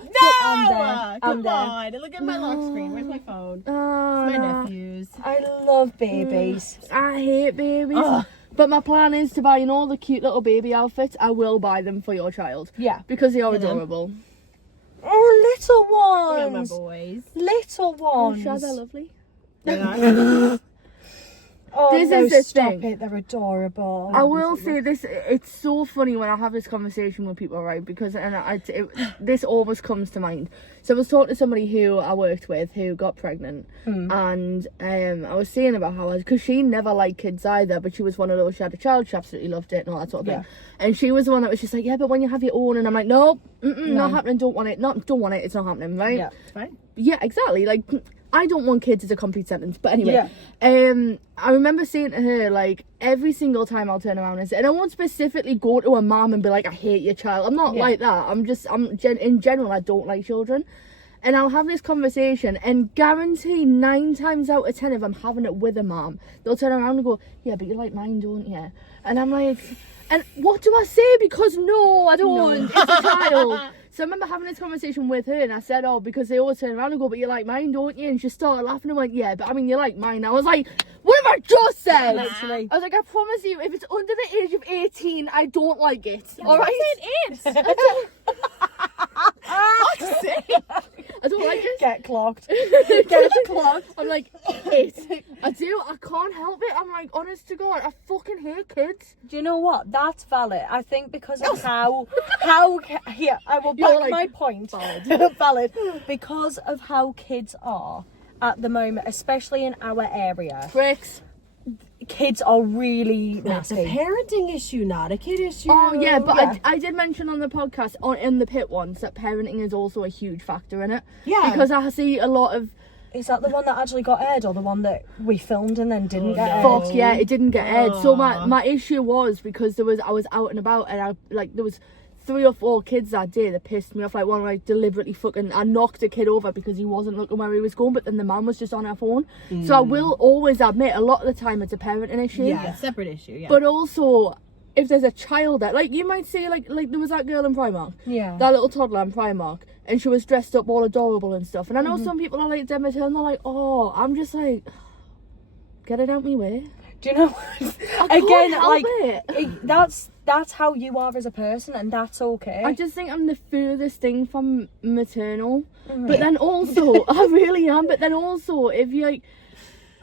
there. I'm Come there. on, look at my lock screen. Where's my phone? My nephews. I love babies. I hate babies. Ugh. But my plan is to buy, all the cute little baby outfits. I will buy them for your child. Yeah. Because they are adorable. Oh, little Yeah, my ones. boys. Little ones. Sure, they're lovely. Oh, This no, is the stop thing. it. They're adorable. I will say this, it's so funny when I have this conversation with people, right? Because this always comes to mind. So I was talking to somebody who I worked with who got pregnant, and I was saying about how, because she never liked kids either, but she was one of those, she had a child, she absolutely loved it and all that sort of thing. And she was the one that was just like, yeah, but when you have your own, and I'm like, no, not happening, don't want it, it's not happening, right? Yeah. It's fine. Yeah, exactly. Like, I don't want kids is a complete sentence. But anyway, I remember saying to her, like, every single time I'll turn around and say, and I won't specifically go to a mom and be like, I hate your child. I'm not like that. In general, I don't like children. And I'll have this conversation and guarantee 9 times out of 10, if I'm having it with a mom, they'll turn around and go, yeah, but you like mine, don't you? And I'm like, and what do I say? Because no, I don't. It's a child. So I remember having this conversation with her, and I said, oh, because they always turn around and go, but you like mine, don't you? And she started laughing and went, yeah, but I mean, you like mine. I was like, what have I just said? Literally. I was like, I promise you, if it's under the age of 18, I don't like it. All right? I don't like it. Get clocked. Get clocked. I'm like, it. I do. I can't help it. I'm like, honest to God, I fucking hate kids. Do you know what? That's valid. I think because of how here, I will You're back like, my point. Valid. Because of how kids are at the moment, especially in our area. Pricks. Kids are really That's a nasty. parenting issue, not a kid issue. Oh yeah, but Yeah. I did mention on the podcast in the pit once that parenting is also a huge factor in it. Yeah. Because I see a lot of Is that the one that actually got aired, or the one that we filmed and then didn't get aired? fuck yeah, it didn't get aired. So Aw. my issue was because I was out and about, and there was 3 or 4 kids that day that pissed me off. Like, one, like, deliberately I knocked a kid over because he wasn't looking where he was going, but then the mum was just on her phone. So I will always admit, a lot of the time it's a parenting issue. Yeah, it's a separate issue. Yeah. But also, if there's a child that, like, you might say, like there was that girl in Primark. Yeah. That little toddler in Primark. And she was dressed up all adorable and stuff. And I know some people are like, Demet Hill, and they're like, oh, I'm just like, get it out me way. Do you know? I Again, can't help like it. that's how you are as a person, and that's okay. I just think I'm the furthest thing from maternal. But then also, I really am. But then also, if you like,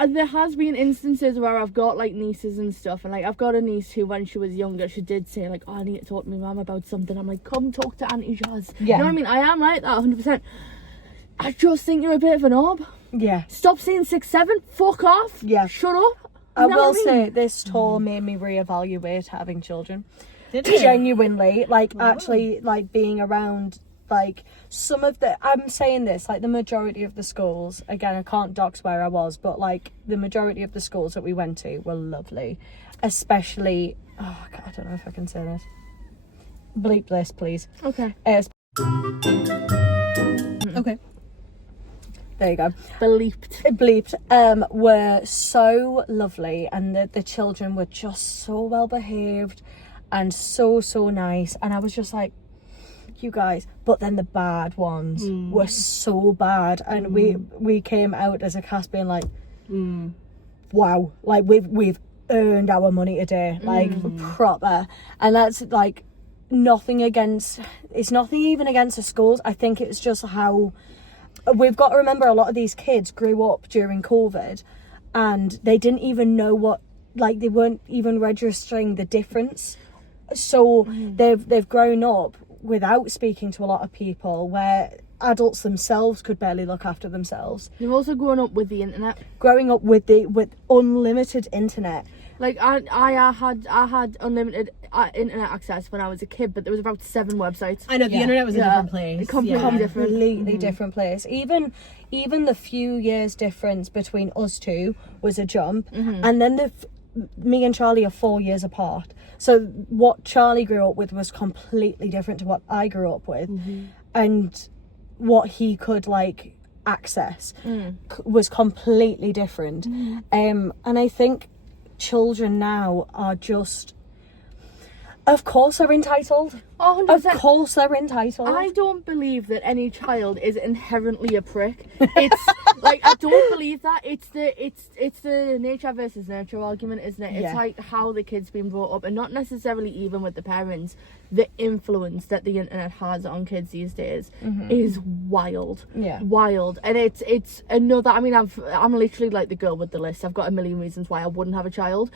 there has been instances where I've got like nieces and stuff, and like I've got a niece who, when she was younger, she did say like, oh, I need to talk to my mum about something. I'm like, come talk to Auntie Jazz. Yeah. You know what I mean? I am like that 100%. I just think you're a bit of a knob. Yeah. Stop saying 6, 7. Fuck off. Yeah. Shut up. I You know will what mean? say this tour made me reevaluate having children. Did it? Genuinely, like actually, like being around like some of the. I'm saying this, like the majority of the schools. Again, I can't dox where I was, but like the majority of the schools that we went to were lovely, especially. Oh, I don't know if I can say this. Bleep this, please. Okay. Okay. There you go. Bleeped. Were so lovely, and the children were just so well behaved and so nice, and I was just like, you guys. But then the bad ones were so bad, and we came out as a cast being like, wow, like we've earned our money today, like proper. And that's like nothing against, it's nothing even against the schools. I think it's just how we've got to remember, a lot of these kids grew up during COVID and they didn't even know what, like they weren't even registering the difference. So they've grown up without speaking to a lot of people, where adults themselves could barely look after themselves. You've also grown up with the internet. Growing up with unlimited internet. Like I had unlimited internet access when I was a kid, but there was about 7 websites. I know the internet was a different place. Completely different. Completely different place. Even the few years difference between us two was a jump, and then me and Charlie are 4 years apart. So what Charlie grew up with was completely different to what I grew up with, and what he could like access was completely different. And I think children now are just, of course they're entitled. Oh, 100%. Of course they're entitled. I don't believe that any child is inherently a prick. It's like, I don't believe that. It's the nature versus nurture argument, isn't it? It's like how the kid's been brought up, and not necessarily even with the parents. The influence that the internet has on kids these days is wild. Wild. And it's another, I mean, I'm literally like the girl with the list. I've got a million reasons why I wouldn't have a child.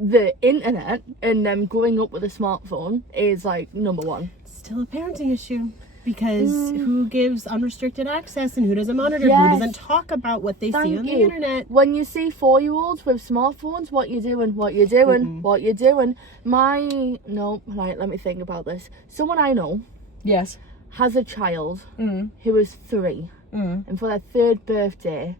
The internet and them growing up with a smartphone is like number one. Still a parenting issue, because who gives unrestricted access and who doesn't monitor, who doesn't talk about what they see on the internet. When you see 4-year-olds with smartphones, what you doing? What you doing? What you doing? Right, let me think about this. Someone I know has a child who is 3, and for their 3rd birthday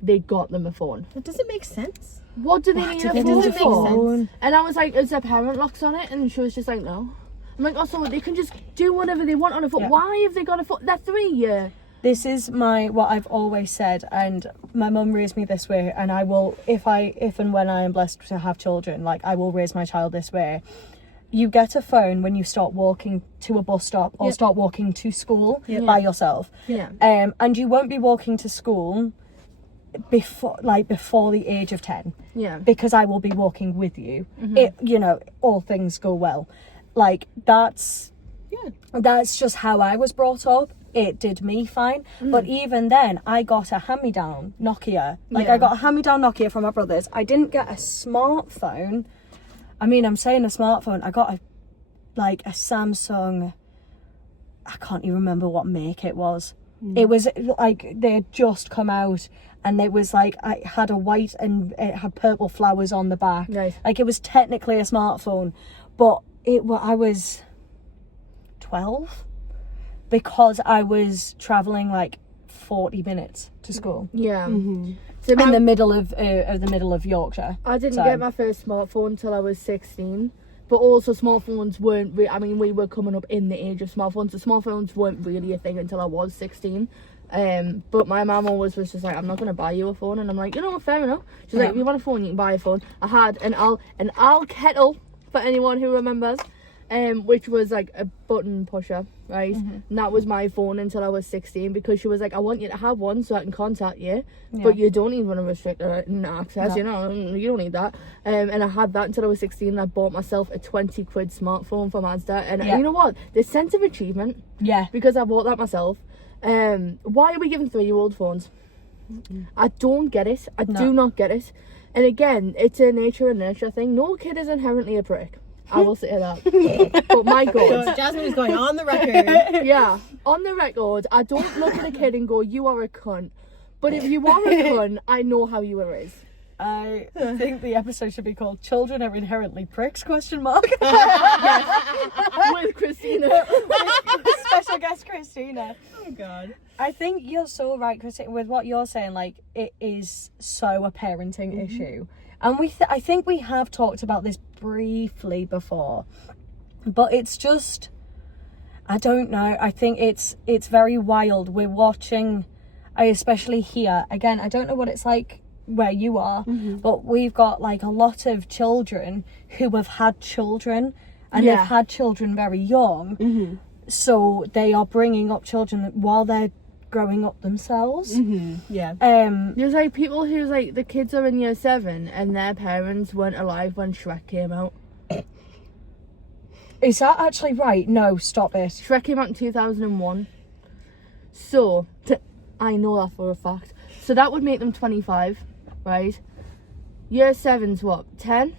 they got them a phone. That doesn't make sense. What do they need a It phone doesn't make for? sense. And I was like, is their parent locks on it? And she was just like, no. I'm like, also, they can just do whatever they want on a phone. Why have they got a phone? They're 3. This is what I've always said, and my mum raised me this way, and I will, if and when I am blessed to have children, like, I will raise my child this way. You get a phone when you start walking to a bus stop or start walking to school by yourself. And you won't be walking to school before the age of 10. Because I will be walking with you. All things go well. Like, that's just how I was brought up. It did me fine. But even then, I got a hand-me-down Nokia. I got a hand-me-down Nokia from my brothers. I didn't get a smartphone. I mean, I'm saying a smartphone. I got a Samsung. I can't even remember what make it was. It was like they had just come out, and it was like I had a white and it had purple flowers on the back. Nice. Like, it was technically a smartphone, but I was 12 because I was traveling like 40 minutes to school. So in the middle of Yorkshire. I didn't get my first smartphone until I was 16. But also, smartphones weren't. We were coming up in the age of smartphones. So smartphones weren't really a thing until I was 16. But my mum always was just like, I'm not going to buy you a phone. And I'm like, fair enough. She's like, if you want a phone, you can buy a phone. I had an Alcatel, for anyone who remembers, which was like a button pusher, right? And that was my phone until I was 16, because she was like, I want you to have one so I can contact you, but you don't even want to restrict access, you don't need that. And I had that until I was 16, and I bought myself a 20 quid smartphone from Asda, and you know what? The sense of achievement, because I bought that myself. Why are we giving 3-year-old phones? I don't get it. I do not get it. And again, it's a nature and nurture thing. No kid is inherently a prick. I will say that. But my God. So Jasmine is going on the record. On the record, I don't look at a kid and go, you are a cunt. But if you are a cunt, I know how you are raised. I think the episode should be called "Children Are Inherently Pricks?" With Christina. With special guest Christina. Oh God. I think you're so right, Christina, with what you're saying. Like, it is so a parenting issue, and I think we have talked about this briefly before, but it's just, I don't know. I think it's very wild. We're watching, especially here again. I don't know what it's like where you are, but we've got like a lot of children who have had children, and they've had children very young, so they are bringing up children while they're growing up themselves. There's like people who's like, the kids are in year 7 and their parents weren't alive when Shrek came out. Is that actually right? No, stop it. Shrek came out in 2001, so I know that for a fact. So that would make them 25, right? Year 7's what, 10?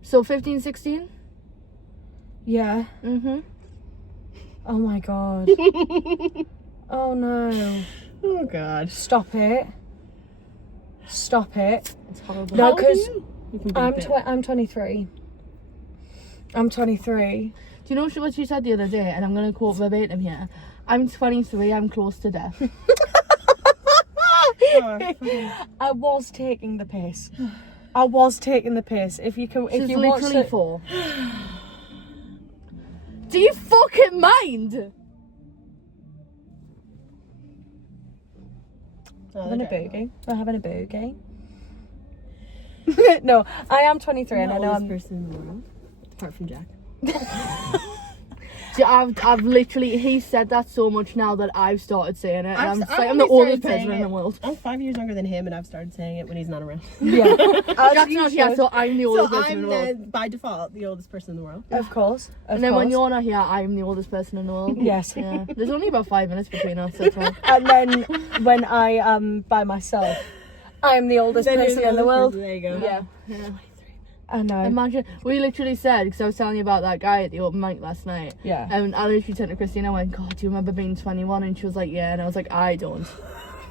So 15, 16? Yeah. Oh my God. Oh no. Oh God. Stop it. Stop it. It's horrible. No, How old are because you? You can beep it. I'm 23. I'm 23. Do you know what she said the other day? And I'm going to quote verbatim here. I'm 23, I'm close to death. I was taking the piss. I was taking the piss. If you can, if She's you watch literally it, 4. Do you fucking mind? having a boogie. We're having a boogie. No, I am 23 and I know I'm person in the world, apart from Jack. I've literally, he said that so much now that I've started saying it. And I'm only the oldest started person saying in the it. world. I'm 5 years younger than him, and I've started saying it when he's not around. yeah. Jack's not here, so I'm the oldest So person in I'm the world. by default the oldest person in the world. Of course. And then when you're not here, I'm the oldest person in the world. Yes. Yeah. There's only about 5 minutes between us, that's all. And then when I am by myself, I am the oldest Then you're person the in the oldest world. person, There you go. Yeah. I know. Imagine, we literally said, because I was telling you about that guy at the open mic last night. Yeah. And I literally turned to Christina and went, God, do you remember being 21? And she was like, yeah. And I was like, I don't.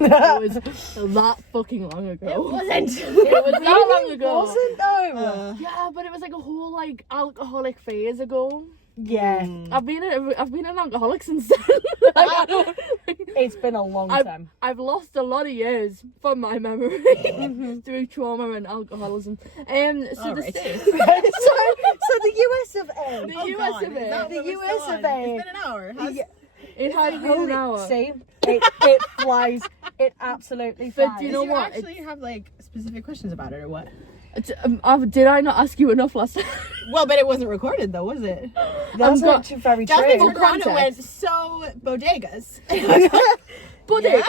It was that fucking long ago. It wasn't. It was that long ago. Wasn't though. Yeah, but it was like a whole like alcoholic phase ago. Yeah. I've been an alcoholic since then. Like, I don't, It's been a long time. I've lost a lot of years from my memory through trauma and alcoholism. So All the right. States, so the US of A. the US of A. The US of A. It's been an hour. How's- It has been an hour. See, it flies. It absolutely flies. But do you know Did you what? actually have like specific questions about it or what? Did I not ask you enough last time? Well, but it wasn't recorded though, was it? That's I'm not very Jasmine true. For Soprano went context. so bodegas. Bodega.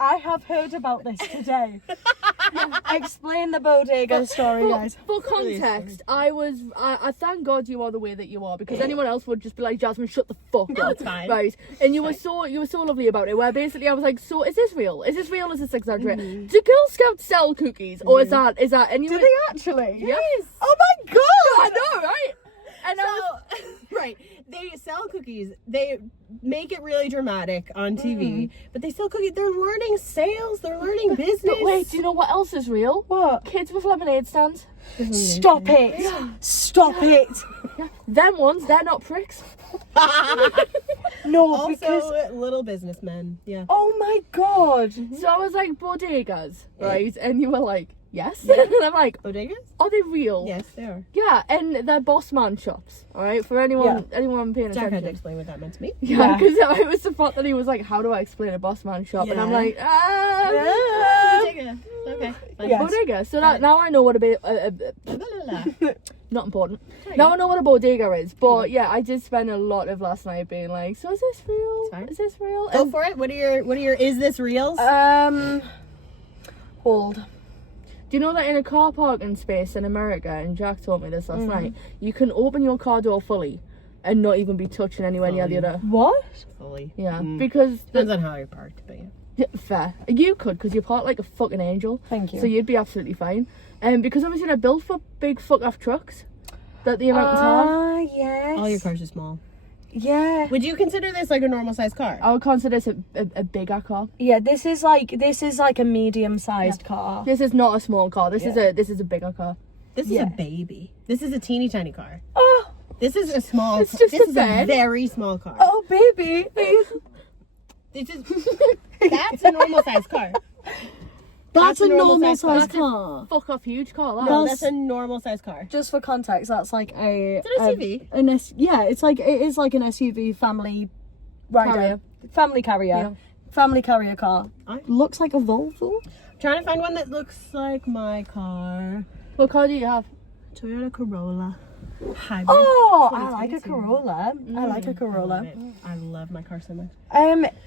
I have heard about this today. Explain the bodega story, guys. For context, I thank God you are the way that you are, because anyone else would just be like, Jasmine, shut the fuck up. It's fine. Right. And you were so lovely about it, where basically I was like, so is this real? Is this real? Is this exaggerated? Do Girl Scouts sell cookies? Or is that and you Do were- they actually? Yes. Oh my god! I know, right? And I was, So, right, they sell cookies. They make it really dramatic on TV, but they sell cookies. They're learning sales. They're learning business. but wait, do you know what else is real? What? Kids with lemonade stands. Stop it! Stop it! Them ones, they're not pricks. No, Also, because little businessmen. Yeah. oh my god! So I was like, bodegas, right? And you were like, yes. And I'm like, Bodegas? are they real? Yes, they are. Yeah, and they're boss man shops, all right? For anyone paying Jack had to attention. explain what that meant to me. Yeah, because it was the fact that he was like, how do I explain a boss man shop? And I'm Yeah. like, Bodega. Okay. Fine. Yeah. bodega. So that now I know what not important. Now I know what a bodega is. But yeah, I did spend a lot of last night being like, so is this real? Fine. Is this real? Go And for it. What are your is this reels? Hold. do you know that in a car parking space in America, and Jack told me this last night, you can open your car door fully and not even be touching anywhere near the Fully. other. What? Fully. Yeah, because Depends on how you're parked, but yeah. yeah, fair. You could, because you're parked like a fucking angel. Thank you. So you'd be absolutely fine. Because obviously they're built for big fuck off trucks that the Americans have. Yes. All your cars are small. Yeah. Would you consider this like a normal sized car? I would consider this a bigger car. Yeah, this is like a medium-sized car. This is not a small car. This Yeah. is a bigger car. This is Yeah. a baby. This is a teeny tiny car. Oh, This is a small. It's just this a is bed. a very small car. oh, baby. This is. That's a normal sized car. That's a normal normal-sized car. sized car. Fuck off huge car. That. No, That's- that's a normal sized car. Just for context, that's like a It's an SUV. yeah, it is like an SUV family rider, Carrier. family carrier, Yeah. family carrier car. Looks like a Volvo. Trying to find one that looks like my car. What car do you have? Toyota Corolla. Hybrid. Oh, I like a 2022. Corolla. I like a Corolla. I love my car so much.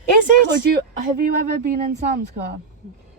Is it? Have you ever been in Sam's car?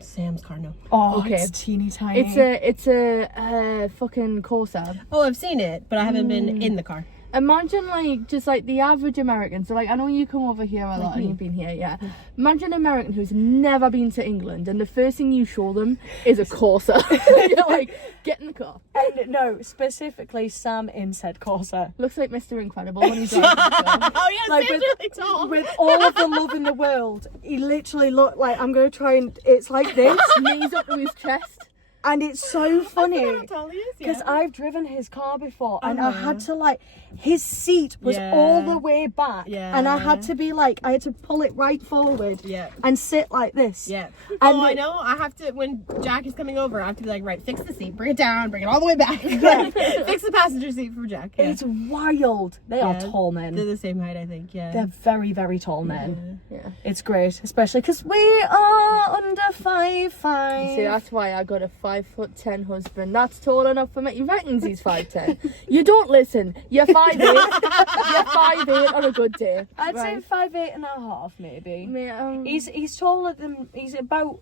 Sam's car, no. Oh, Okay. it's teeny tiny. It's a fucking Corsa. Oh, I've seen it, but I haven't been in the car. Imagine like just like the average American. So like I know you come over here a lot and you've been here, yeah. Imagine an American who's never been to England and the first thing you show them is a Corsa. You're like, get in the car. And no, specifically Sam in said Corsa. Looks like Mr. Incredible when he's driving. Oh yeah, Like Sam's really tall. With all of the love in the world, he literally looked like, I'm going to try and, it's like this. Knees up to his chest. And it's so funny. I forgot how tall he is, Because yeah. I've driven his car before and I had to like, his seat was Yeah. all the way back. Yeah. And I had to be like, I had to pull it right forward. Yeah. And sit like this. Yeah. And Oh, I know. I have to, when Jack is coming over, I have to be like, right, fix the seat, bring it down, bring it all the way back. Fix the passenger seat for Jack. Yeah. It's wild. They are Yeah. tall men. They're the same height, I think. Yeah. They're very, very tall men. Yeah. It's great, especially because we are under 5'5". See, that's why I got a 5'10" husband. That's tall enough for me. He reckons he's 5'10". You don't listen. You're 5'8". You're 5'8" on a good day. I'd right? say 5'8.5", maybe. Yeah, He's taller than, he's about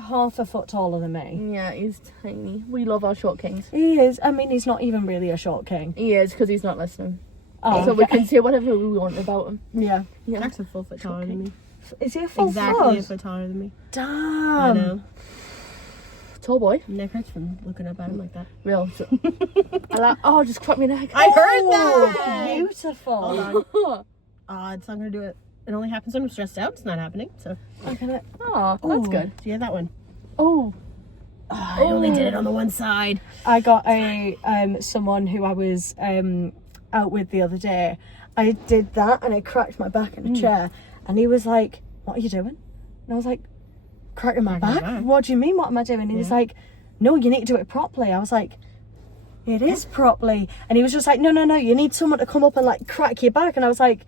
half a foot taller than me. yeah, he's tiny. We love our short kings. He is. I mean, he's not even really a short king. He is, because he's not listening. Oh, So we okay. can say whatever we want about him. Yeah. Yeah. Jack's a full foot taller than me. Is he a full Exactly a foot? foot taller than me. Damn. I know. Tall boy. My neck hurts from looking up at him like that. Real. I like, oh, just crack me neck. I heard Oh, that! beautiful. Hold on. It's not gonna do it. It only happens when I'm stressed out. It's not happening. So. Okay. Oh, that's Ooh. good. Do you have that one? Oh. I only did it on the one side. I got a someone who I was out with the other day. I did that and I cracked my back in a chair, and he was like, "What are you doing?" And I was like, "Cracking my Cracking back? your back. What do you mean? What am I doing?" And he's like, "No, you need to do it properly." I was like, "It is properly." And he was just like, "No, you need someone to come up and like crack your back." And I was like,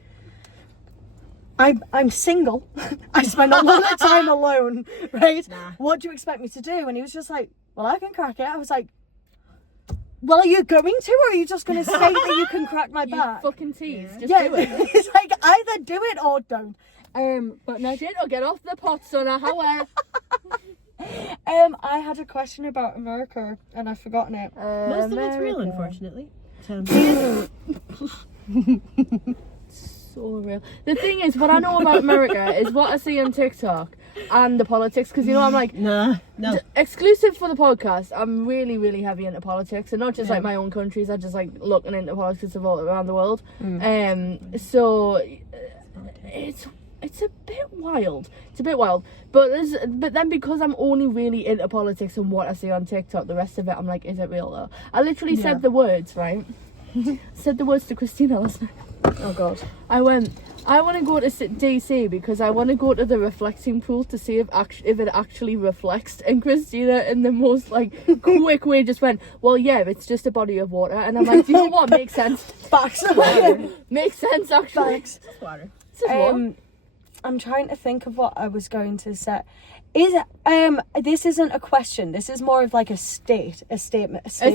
I'm single. I spend a lot of time alone, right? Nah. What do you expect me to do? And he was just like, "Well, I can crack it." I was like, "Well, are you going to, or are you just going to say that you can crack my You back?" fucking tease. Just Yeah, do it. it's like either do it or don't. But no, Shit, or get off the pot, son. However. I had a question about America and I've forgotten it. Most of it's real, unfortunately. So. So real. The thing is, what I know about America is what I see on TikTok and the politics, because you know I'm like Nah, no. exclusive for the podcast. I'm really, really heavy into politics, and not just like my own countries. I just like looking into politics of all around the world. So it's a bit wild. It's a bit wild. But then because I'm only really into politics and what I see on TikTok, the rest of it I'm like, is it real though? I literally said the words, right? Said the words to Christina last night. Oh God. I want to go to DC because I want to go to the reflecting pool to see if it actually reflects. And Christina, in the most like quick way, just went, "Well, yeah, it's just a body of water." And I'm like, "Do you know what? Makes sense. Facts. Makes sense, actually." Facts. It's water. It's just water. I'm trying to think of what I was going to say. This isn't a question. This is more of like a statement. A state? There's 50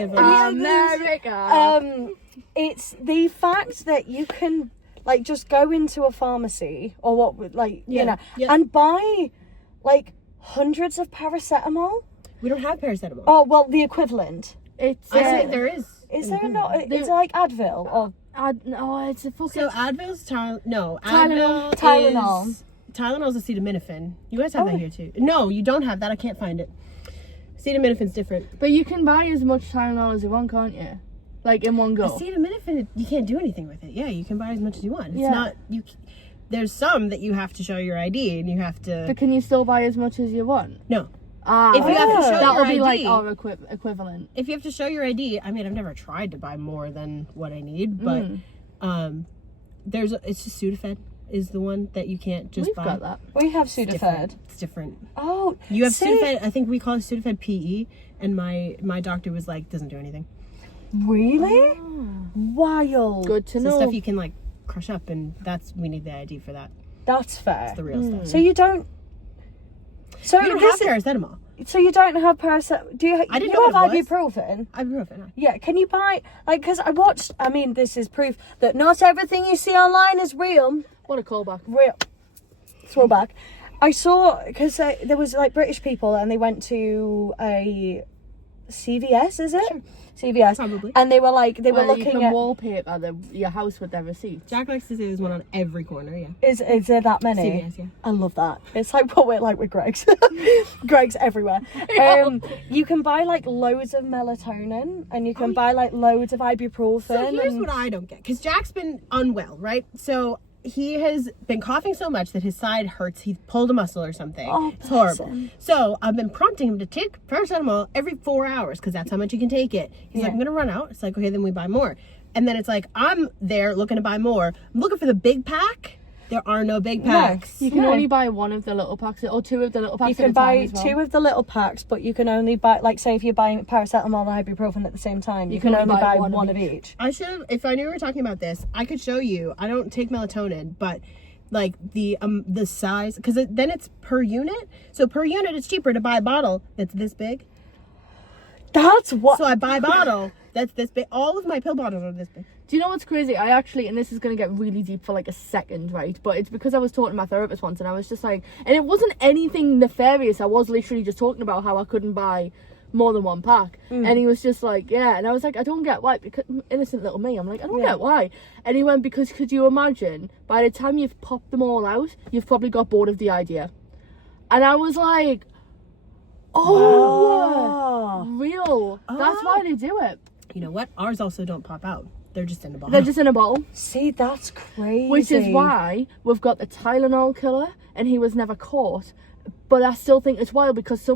of them. America. It's the fact that you can like just go into a pharmacy or what would like you know and buy like hundreds of paracetamol. We don't have paracetamol. Oh well, the equivalent. It's I think there is. Is there not? Is it like Advil or? no, it's a fucking. So Advil's Tylenol. Tylenol. Tylenol's acetaminophen. You guys have that here too. No, you don't have that. I can't find it. Acetaminophen's different. But you can buy as much Tylenol as you want, can't you? Like in one go. Acetaminophen, you can't do anything with it. Yeah, you can buy as much as you want. It's Yeah. not you. There's some that you have to show your ID and you have to. But can you still buy as much as you want? No. Ah, If you have to show that your will be like ID. our equivalent. If you have to show your ID, I mean, I've never tried to buy more than what I need, but it's just Sudafed is the one that you can't just We've buy. got that. We have It's Sudafed. different. It's different. Oh, You have see? Sudafed. I think we call it Sudafed PE, and my doctor was like, doesn't do anything. Really? Wild. Good to It's the know. stuff you can like crush up, and we need the ID for that. That's fair. It's the real stuff. So you don't. So You don't this have paracetamol. So you don't have paracetamol? Do you? I didn't you know have what it was. ibuprofen? Ibuprofen. Yeah. Can you buy like? Because I watched. I mean, this is proof that not everything you see online is real. What a callback. Real. Throwback. I saw because there was like British people and they went to a CVS, is it? Sure. CVS. Probably. And they were Well, you looking can at... wallpaper your house with their receipts. Jack likes to say there's one on every corner, yeah. Is there that many? CVS, yeah. I love that. It's like what we're like with Greg's. Greg's everywhere. You can buy like loads of melatonin, and you can buy like loads of ibuprofen. So here's what I don't get, because Jack's been unwell, right? So he has been coughing so much that his side hurts. He pulled a muscle or something. Oh, it's horrible. bless him. So I've been prompting him to take paracetamol every 4 hours, because that's how much you can take it. He's like, I'm gonna run out. It's like, okay, then we buy more. And then it's like, I'm there looking to buy more. I'm looking for the big pack. There are no big packs. You can only buy one of the little packs, or two of the little packs. You can at a buy time as well. two of the little packs, but you can only buy, like, say if you're buying paracetamol and ibuprofen at the same time, you can only buy one of each. I should, if I knew we were talking about this, I could show you. I don't take melatonin, but like the size, because then it's per unit. So per unit, it's cheaper to buy a bottle that's this big. That's what. So I buy a bottle that's this big. All of my pill bottles are this big. Do you know what's crazy? I actually, and this is going to get really deep for like a second, right? But it's because I was talking to my therapist once, and I was just like, and it wasn't anything nefarious. I was literally just talking about how I couldn't buy more than one pack. And he was just like, yeah. And I was like, I don't get why. Because innocent little me, I'm like, I don't get why. And he went, because could you imagine, by the time you've popped them all out, you've probably got bored of the idea. And I was like, oh, real. That's why they do it. You know what? Ours also don't pop out. They're just in a bottle. They're just in a bottle. See, that's crazy. Which is why we've got the Tylenol killer, and he was never caught. But I still think it's wild, because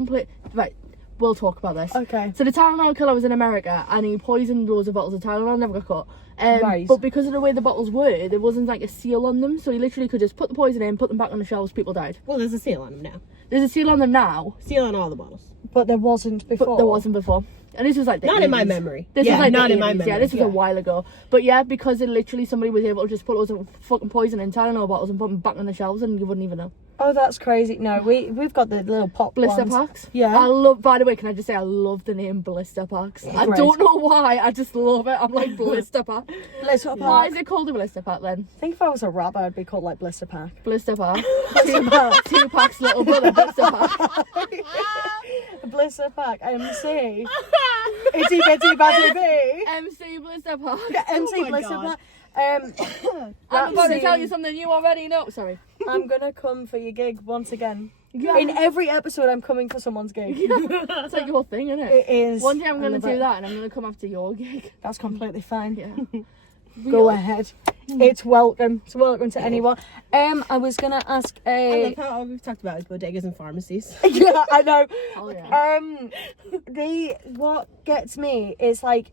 right, we'll talk about this. Okay. So the Tylenol killer was in America, and he poisoned loads of bottles of Tylenol, never got caught. Right. But because of the way the bottles were, there wasn't like a seal on them, so he literally could just put the poison in, put them back on the shelves, people died. Well, there's a seal on them now. There's a seal on them now, Seal on all the bottles. But there wasn't before. but there wasn't before. And this was like the Not in my 80s. memory. This Yeah, was like not the in my 80s. memory. Yeah, this was Yeah. a while ago. But yeah, because it literally somebody was able to just put loads of fucking poison in Tylenol bottles and put them back on the shelves, and you wouldn't even know. Oh, that's crazy. No, we've got the little pop Blister ones. packs. Yeah. I love. By the way, can I just say I love the name blister packs? I Great. don't know why. I just love it. I'm like blister pack. Blister pack. Why is it called a blister pack then? I think if I was a rapper, I'd be called like Blister Pack. Blister pack. Blister Pack. Two packs, little brother. Blister pack. Blister Pack. MC. Itty bitty batty bee. MC blister pack. MC Oh my Blister God. Pack. I'm about to Rapsy. tell you something you already know. Sorry. I'm gonna come for your gig once again. Yeah. In every episode, I'm coming for someone's gig. That's like your thing, isn't it? It is. One day I'm I going to love do it. that, and I'm going to come after your gig. That's completely fine. Yeah. Go ahead. It's welcome. It's welcome to anyone. I was gonna ask I a. love how all we've talked about is bodegas and pharmacies. Yeah, I know. Oh, yeah. What gets me is like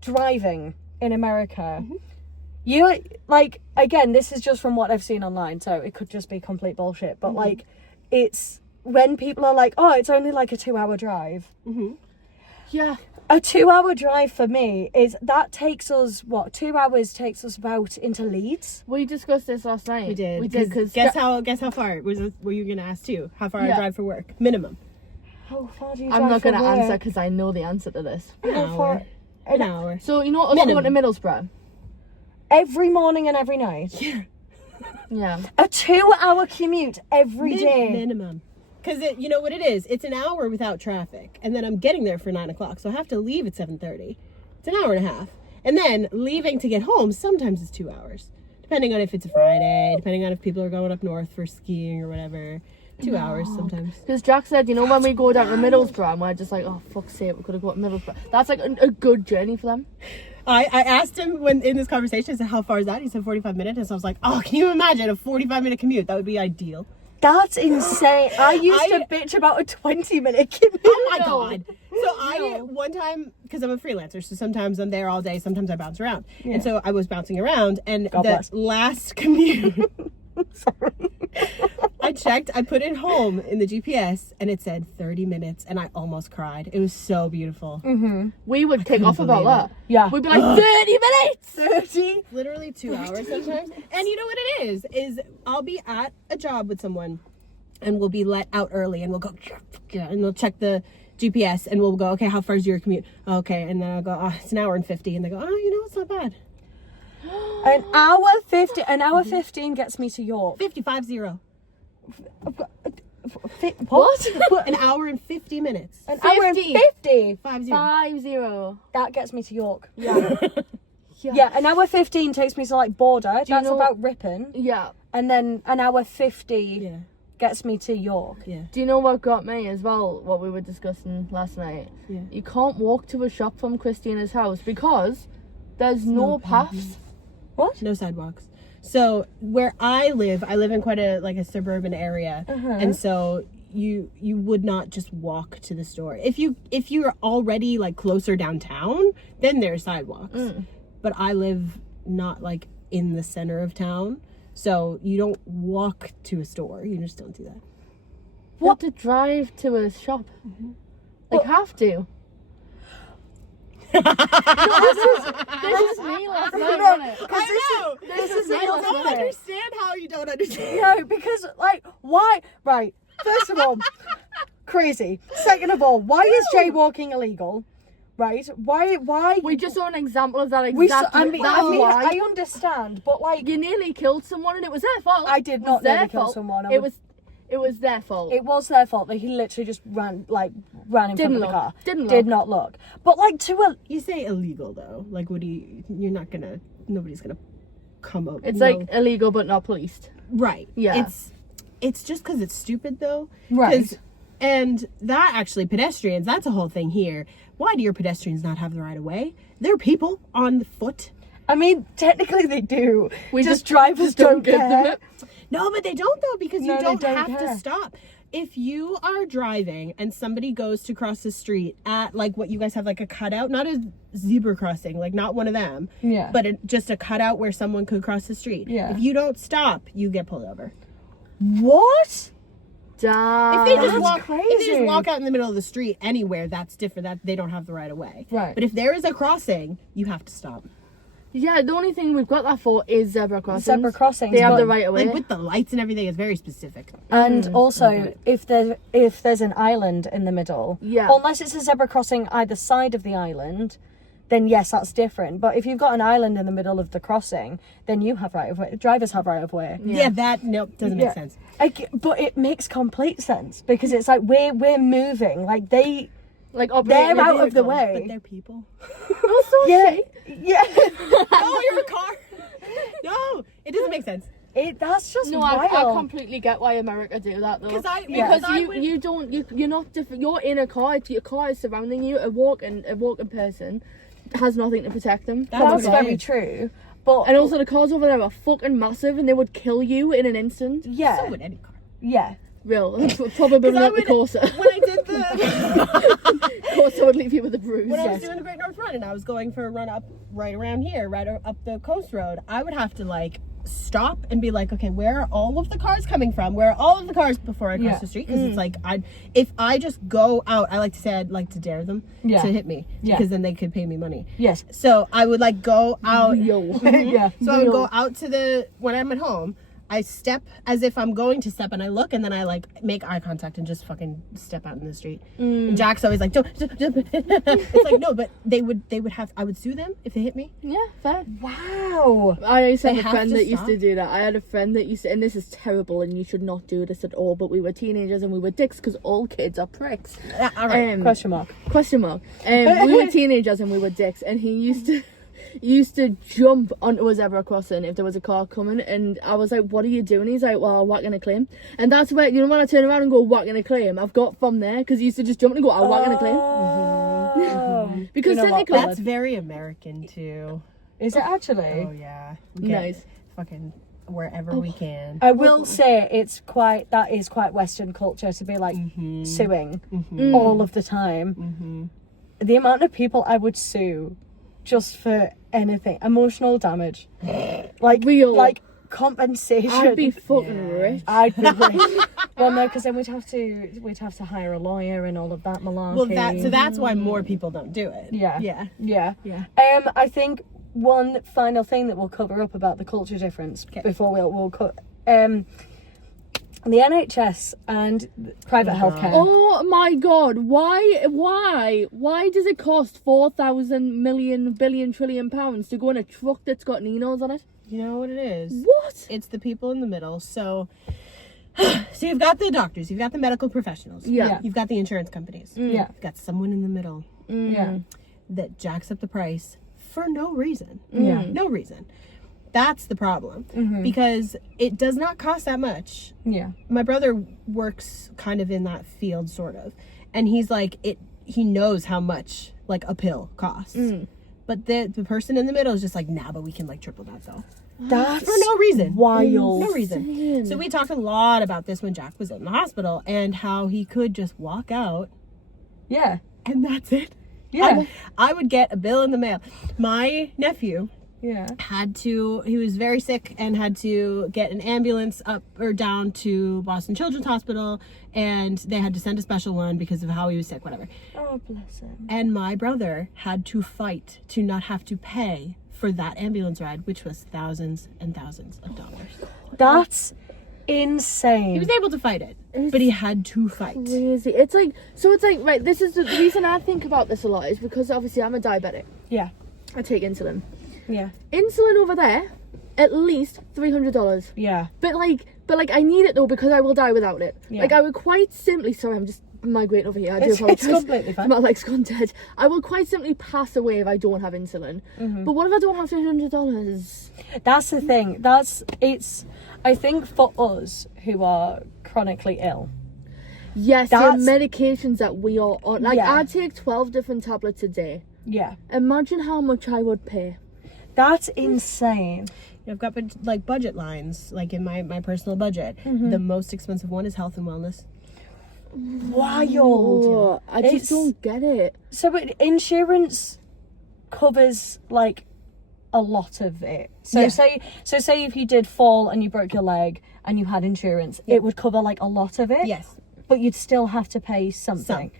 driving in America. You like, again, this is just from what I've seen online, so it could just be complete bullshit, but like, it's when people are like, oh, it's only like a 2-hour drive. Yeah. A 2-hour drive for me takes us 2 hours takes us about into Leeds. We discussed this last night. We did. We did, because guess how far were you gonna ask too? How far I Yeah. drive for work? Minimum. How far do you I'm not going going to answer because I know the answer to this. An hour. So, you know, us Minimum. going to Middlesbrough? Every morning and every night. Yeah. A 2-hour commute every day. Minimum. Because you know what it is? It's an hour without traffic. And then I'm getting there for 9 o'clock. So I have to leave at 7:30. It's an hour and a half. And then leaving to get home sometimes is 2 hours. Depending on if it's a Friday, depending on if people are going up north for skiing or whatever. 2 hours sometimes. Because Jack said, you know, when we go down to Middlesbrough, and we're just like, oh, fuck's sake, we could have got to Middlesbrough. That's like a good journey for them. I asked him when in this conversation, I said, how far is that? He said 45 minutes. And so I was like, oh, can you imagine a 45-minute commute? That would be ideal. That's insane. I used to bitch about a 20-minute commute. Oh my No. God. So one time, because I'm a freelancer, so sometimes I'm there all day, sometimes I bounce around. And so I was bouncing around, and God the bless. last commute, I checked, I put it home in the GPS, and it said 30 minutes, and I almost cried. It was so beautiful. We would kick off about believe that. Yeah. We'd be like, 30 minutes! 30. Literally 2 hours sometimes. And you know what it is I'll be at a job with someone, and we'll be let out early, and we'll go, and we'll check the GPS, and we'll go, okay, how far is your commute? Okay, and then I'll go, oh, it's an hour and 50, and they go, oh, you know, it's not bad. An hour 15 gets me to York. 55-0. What? An hour and 50 minutes. An hour and 50. 50. 50. That gets me to York. Yeah. Yeah, an hour 15 takes me to like Border. That's know- about Ripon. Yeah. And then an hour 50 Yeah. gets me to York. Yeah. Do you know what got me as well? What we were discussing last night. Yeah. You can't walk to a shop from Christina's house because there's no paths. What? No sidewalks. So where I live in quite a suburban area, and so you would not just walk to the store. If you're already like closer downtown, then there's sidewalks. But I live not like in the center of town, so you don't walk to a store. You just don't do that. You have to drive to a shop. Like, have to. This is me last night, wasn't it? This is me it. last I don't night. understand how you don't understand. No, because like, why? Right. First of all, crazy. Second of all, why is jaywalking illegal? Right? Why? We just saw an example of that We exactly. I mean, That's why. I understand, but like, You nearly killed someone and it was their fault. I did It was not nearly their kill fault. someone. It was their fault. It was their fault that he literally just ran in front of the car. Didn't Did look. not look. But like You say illegal though. Like, nobody's gonna come up. It's no. like illegal but not policed. Right. Yeah. It's just because it's stupid though. Right. 'Cause- And that actually, pedestrians, that's a whole thing here. Why do your pedestrians not have the right of way? They're people on foot. I mean, technically they do. We just drivers don't give them care. it. No, but they don't though, because No, you they don't don't have care. to stop. If you are driving and somebody goes to cross the street at like what you guys have, like a cutout, not a zebra crossing, like not one of them, Yeah. but just a cutout where someone could cross the street. Yeah. If you don't stop, you get pulled over. What? Damn. If they That's just walk, if they crazy. just walk out in the middle of the street anywhere, that's different. That they don't have the right of way. Right. But if there is a crossing, you have to stop. Yeah, the only thing we've got that for is zebra crossings. Zebra crossings, They have but- the right of way. Like with the lights and everything, it's very specific. And also, Okay. if there's an island in the middle, Yeah. unless it's a zebra crossing either side of the island, then yes, that's different. But if you've got an island in the middle of the crossing, then you have right of way. Drivers have right of way. Yeah, that doesn't make Yeah. sense. But it makes complete sense because it's like we're moving, like they're Like operating a out of the vehicle. way. But they're people. Also, Yeah, yeah. Oh, you're a car. No, it doesn't make sense. That's just No, wild. I completely get why America do that though. 'Cause I- because because I you would- you don't you're not you're in a car. Your car is surrounding you. A walking person has nothing to protect them. That's That's what it very is. true. But And also the cars over there are fucking massive and they would kill you in an instant. yeah, So would any car. yeah. Real. Probably I not the would- Corsa. When I did the Corsa would leave you with a bruise. when I was doing the Great North Run and I was going for a run up right around here, right up the coast road, I would have to like stop and be like, okay, where are all of the cars coming from? Where are all of the cars before I cross Yeah. the street? Because it's like if I just go out, I like to say I'd like to dare them Yeah. to hit me Yeah. because then they could pay me money. Yes. So I would like go out. Yo. Yeah. So I would go out to when I'm at home, I step as if I'm going to step and I look and then I like make eye contact and just fucking step out in the street. And Jack's always like, don't. It's like, no, but they would have, I would sue them if they hit me. Yeah, fair. Wow. I used to They have a have friend to that used to stop. do that. I had a friend that used to, and this is terrible and you should not do this at all, but we were teenagers and we were dicks because all kids are pricks. All right. Question mark. Question mark. We were teenagers and we were dicks, and he used to jump onto a zebra crossing if there was a car coming, and I was like, what are you doing? He's like, well, I'm whacking a claim. And that's where, you know, when I turn around and go whacking a claim, I've got from there, because he used to just jump and go, I'm whacking a claim. Oh. Because You know what, technically, That's very American too. Is it actually? Oh yeah. We get Nice. Fucking wherever we can. I will say that is quite Western culture to be like suing all of the time. The amount of people I would sue just for anything, emotional damage, like Real. like compensation. I'd be fucking rich. I'd be rich. Well, no, because then we'd have to hire a lawyer and all of that malarkey. Well, that's why more people don't do it. Yeah. Yeah. Yeah. Yeah. I think one final thing that we'll cover up about the culture difference before we'll cut. The NHS and private healthcare. Oh my god, why does it cost 4,000 million billion trillion pounds to go in a truck that's got Ninos on it? You know what it is? What? It's the people in the middle. So So you've got the doctors, you've got the medical professionals, Yeah. you've got the insurance companies, Yeah. you've got someone in the middle Yeah. that jacks up the price for no reason. Yeah. No reason. That's the problem. Because it does not cost that much. Yeah. My brother works kind of in that field, sort of. And he's like, he knows how much, like, a pill costs. But the person in the middle is just like, nah, but we can, like, triple that, though. That's For no reason. wild. No reason. So we talked a lot about this when Jack was in the hospital and how he could just walk out Yeah. and that's it. Yeah. I would get a bill in the mail. My nephew Yeah. he was very sick and had to get an ambulance up or down to Boston Children's Hospital, and they had to send a special one because of how he was sick, whatever. Oh, bless him. And my brother had to fight to not have to pay for that ambulance ride, which was thousands and thousands of dollars. That's insane. He was able to fight it, but he had to fight. Crazy. It's like, right, this is the reason I think about this a lot is because obviously I'm a diabetic. Yeah. I take insulin. Yeah. Insulin over there, at least $300. Yeah. But I need it though because I will die without it. Yeah. Like I would quite simply, sorry, I'm just migrating over here. I do It's apologize. completely fine. My leg's gone dead. I will quite simply pass away if I don't have insulin. But what if I don't have $300? That's the thing. I think for us who are chronically ill. Yes, That's- the medications that we are on. Like Yeah. I take 12 different tablets a day. Yeah. Imagine how much I would pay. That's insane. I've got like budget lines, like in my personal budget. The most expensive one is health and wellness. Wild. Oh, I just It's- don't get it. So insurance covers like a lot of it. So Yeah. say if you did fall and you broke your leg and you had insurance, it would cover like a lot of it. Yes. But you'd still have to pay something.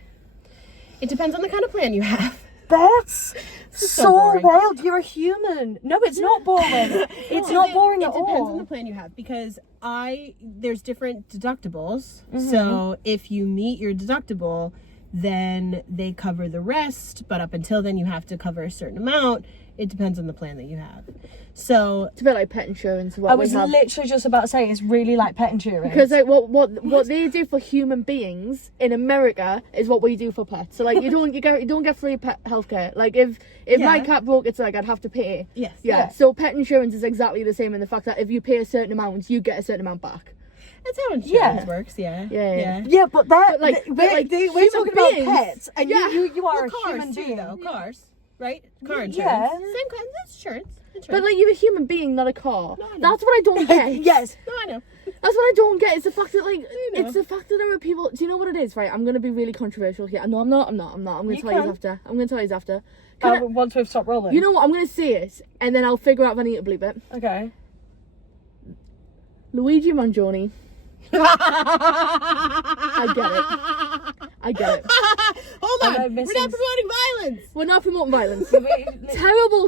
It depends on the kind of plan you have. That's so so boring. wild. You're a human. No, it's not boring. It's not boring It at depends all. on the plan you have because there's different deductibles. So if you meet your deductible, then they cover the rest. But up until then, you have to cover a certain amount. It depends on the plan that you have. So It's a bit like pet insurance. What I we was have. literally just about to say it's really like pet insurance. Because like what they do for human beings in America is what we do for pets. So like you don't get free pet healthcare. Like if my Yeah. cat broke, it's like I'd have to pay. yes, Yeah. So pet insurance is exactly the same in the fact that if you pay a certain amount, you get a certain amount back. that's how insurance Yeah. works. Yeah, Yeah. Yeah, but that like we're human talking about beings. pets, and Yeah. you are Well, a cars human too, being. though. Cars, right? Car insurance. Yeah. Same kind. That's insurance. But like you're a human being, not a car. No, I know. That's what I don't get. Yes. No, I know. That's what I don't get. It's the fact that like know. it's the fact that there are people. Do you know what it is? Right. I'm gonna be really controversial here. No, I'm not. I'm gonna You tell you can. after. I'm gonna tell you after. Can I- Once we've stopped rolling. you know what? I'm gonna say it, and then I'll figure out if I need to bleep it. Okay. Luigi Mangione. I get it. Hold Am I on. We're missing not promoting violence. We're not promoting violence.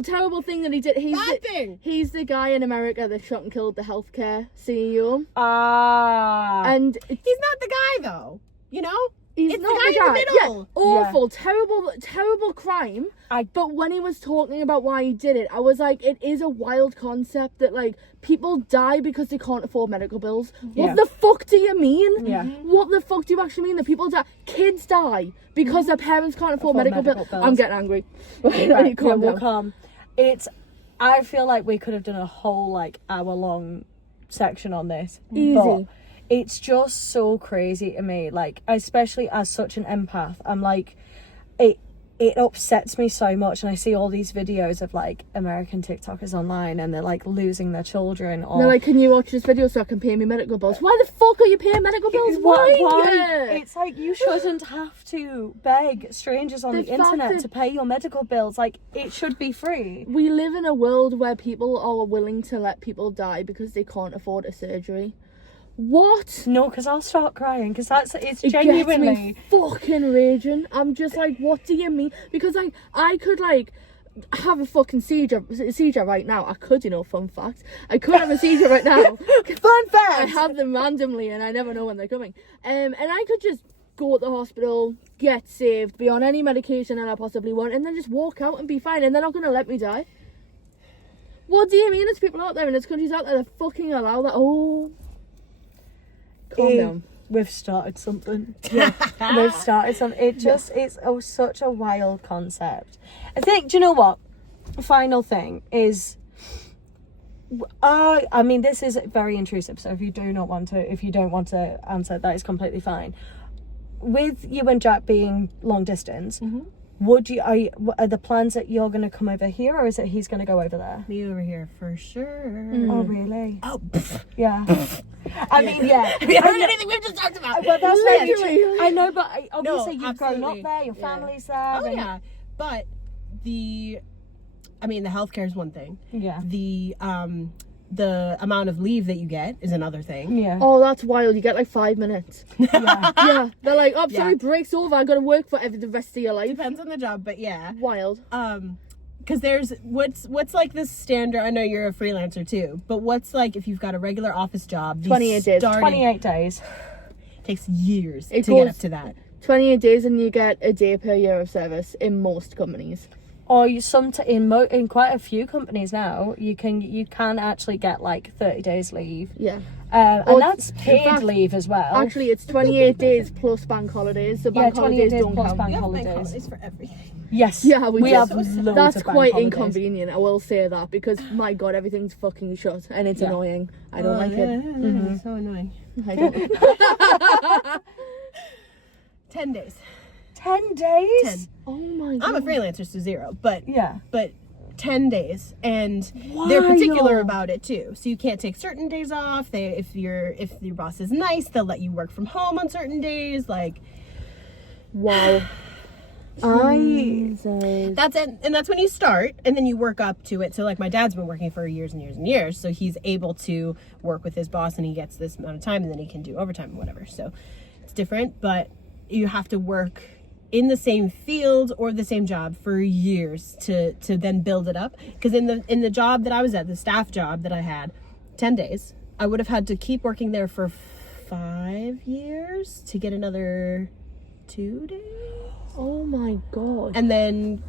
terrible thing that he did. Bad thing. He's the guy in America that shot and killed the healthcare CEO. And And He's not the guy though. You know? he's It's the not guy in the middle. Yeah, awful, terrible crime. But when he was talking about why he did it, I was like, it is a wild concept that like people die because they can't afford medical bills. Yeah. What the fuck do you mean? Yeah. What the fuck do you actually mean that people die? Kids die because their parents can't afford medical bills. bills. I'm getting angry. Right, I need to calm we'll down. calm. I feel like we could have done a whole like hour-long section on this. Easy. But it's just so crazy to me. Like, especially as such an empath, I'm like, it upsets me so much, and I see all these videos of like American TikTokers online, and they're like losing their children. Or They're like, can you watch this video so I can pay me medical bills? Why the fuck are you paying medical bills? Why? Yeah. It's like you shouldn't have to beg strangers on The the fact internet that- to pay your medical bills. Like, it should be free. We live in a world where people are willing to let people die because they can't afford a surgery. What? No, because I'll start crying, because it's It genuinely. gets me fucking raging. I'm just like, what do you mean? Because like I could like have a fucking seizure right now. I could, fun fact. I could have a seizure right now. Fun fact! I have them randomly and I never know when they're coming. And I could just go to the hospital, get saved, be on any medication that I possibly want, and then just walk out and be fine, and they're not gonna let me die. What do you mean? There's people out there and there's countries out there that fucking allow that. Oh. Calm down. We've started something. Yeah, we've started something. It's such a wild concept. I think, do you know what? Final thing is, I mean, this is very intrusive, so if you don't want to answer, that is completely fine. With you and Jack being long distance, are the plans that you're going to come over here, or is it he's going to go over there? Me over here for sure. Oh, really? Oh, Yeah. I mean, yeah. Have you heard anything we've just talked about? But that's very Literally. true. I know, but obviously No, you've grown up absolutely. there, your Yeah. family's there. Oh and- yeah, but the healthcare is one thing. Yeah. The amount of leave that you get is another thing. Yeah. Oh, that's wild. You get like 5 minutes. Yeah. Yeah. They're like, oh, sorry, Yeah. break's over. I got to work for the rest of your life. Depends on the job, but yeah. Wild. Because there's what's like the standard. I know you're a freelancer too, but what's like if you've got a regular office job? these 28 days. 28 days. takes years It to get goes- up to that. 28 days and you get a day per year of service in most companies. Or you in quite a few companies now, you can actually get like 30 days leave. Yeah. And Or that's in paid fact- leave as well. Actually, it's 28 days plus bank holidays. So bank 28 holidays days don't plus count. bank You have holidays. bank holidays for everything. Yes. Yeah, we do. have So loads That's of bank quite holidays. inconvenient. I will say that because my God, everything's fucking shut and it's Yeah. annoying. I don't like yeah, it. It's so annoying. I don't. 10 days. 10 days? 10. Oh my God. I'm a freelancer, so 0, but Yeah. 10 days, and they're particular Wild. about it too. So you can't take certain days off. If your boss is nice, they'll let you work from home on certain days. Like Wow. Jesus. that's it, and that's when you start, and then you work up to it. So like my dad's been working for years and years and years, so he's able to work with his boss, and he gets this amount of time, and then he can do overtime and whatever. So it's different, but you have to work in the same field or the same job for years to then build it up. Because in the job that I was at, the staff job that I had, 10 days, I would have had to keep working there for 5 years to get another 2 days, Oh my God. and then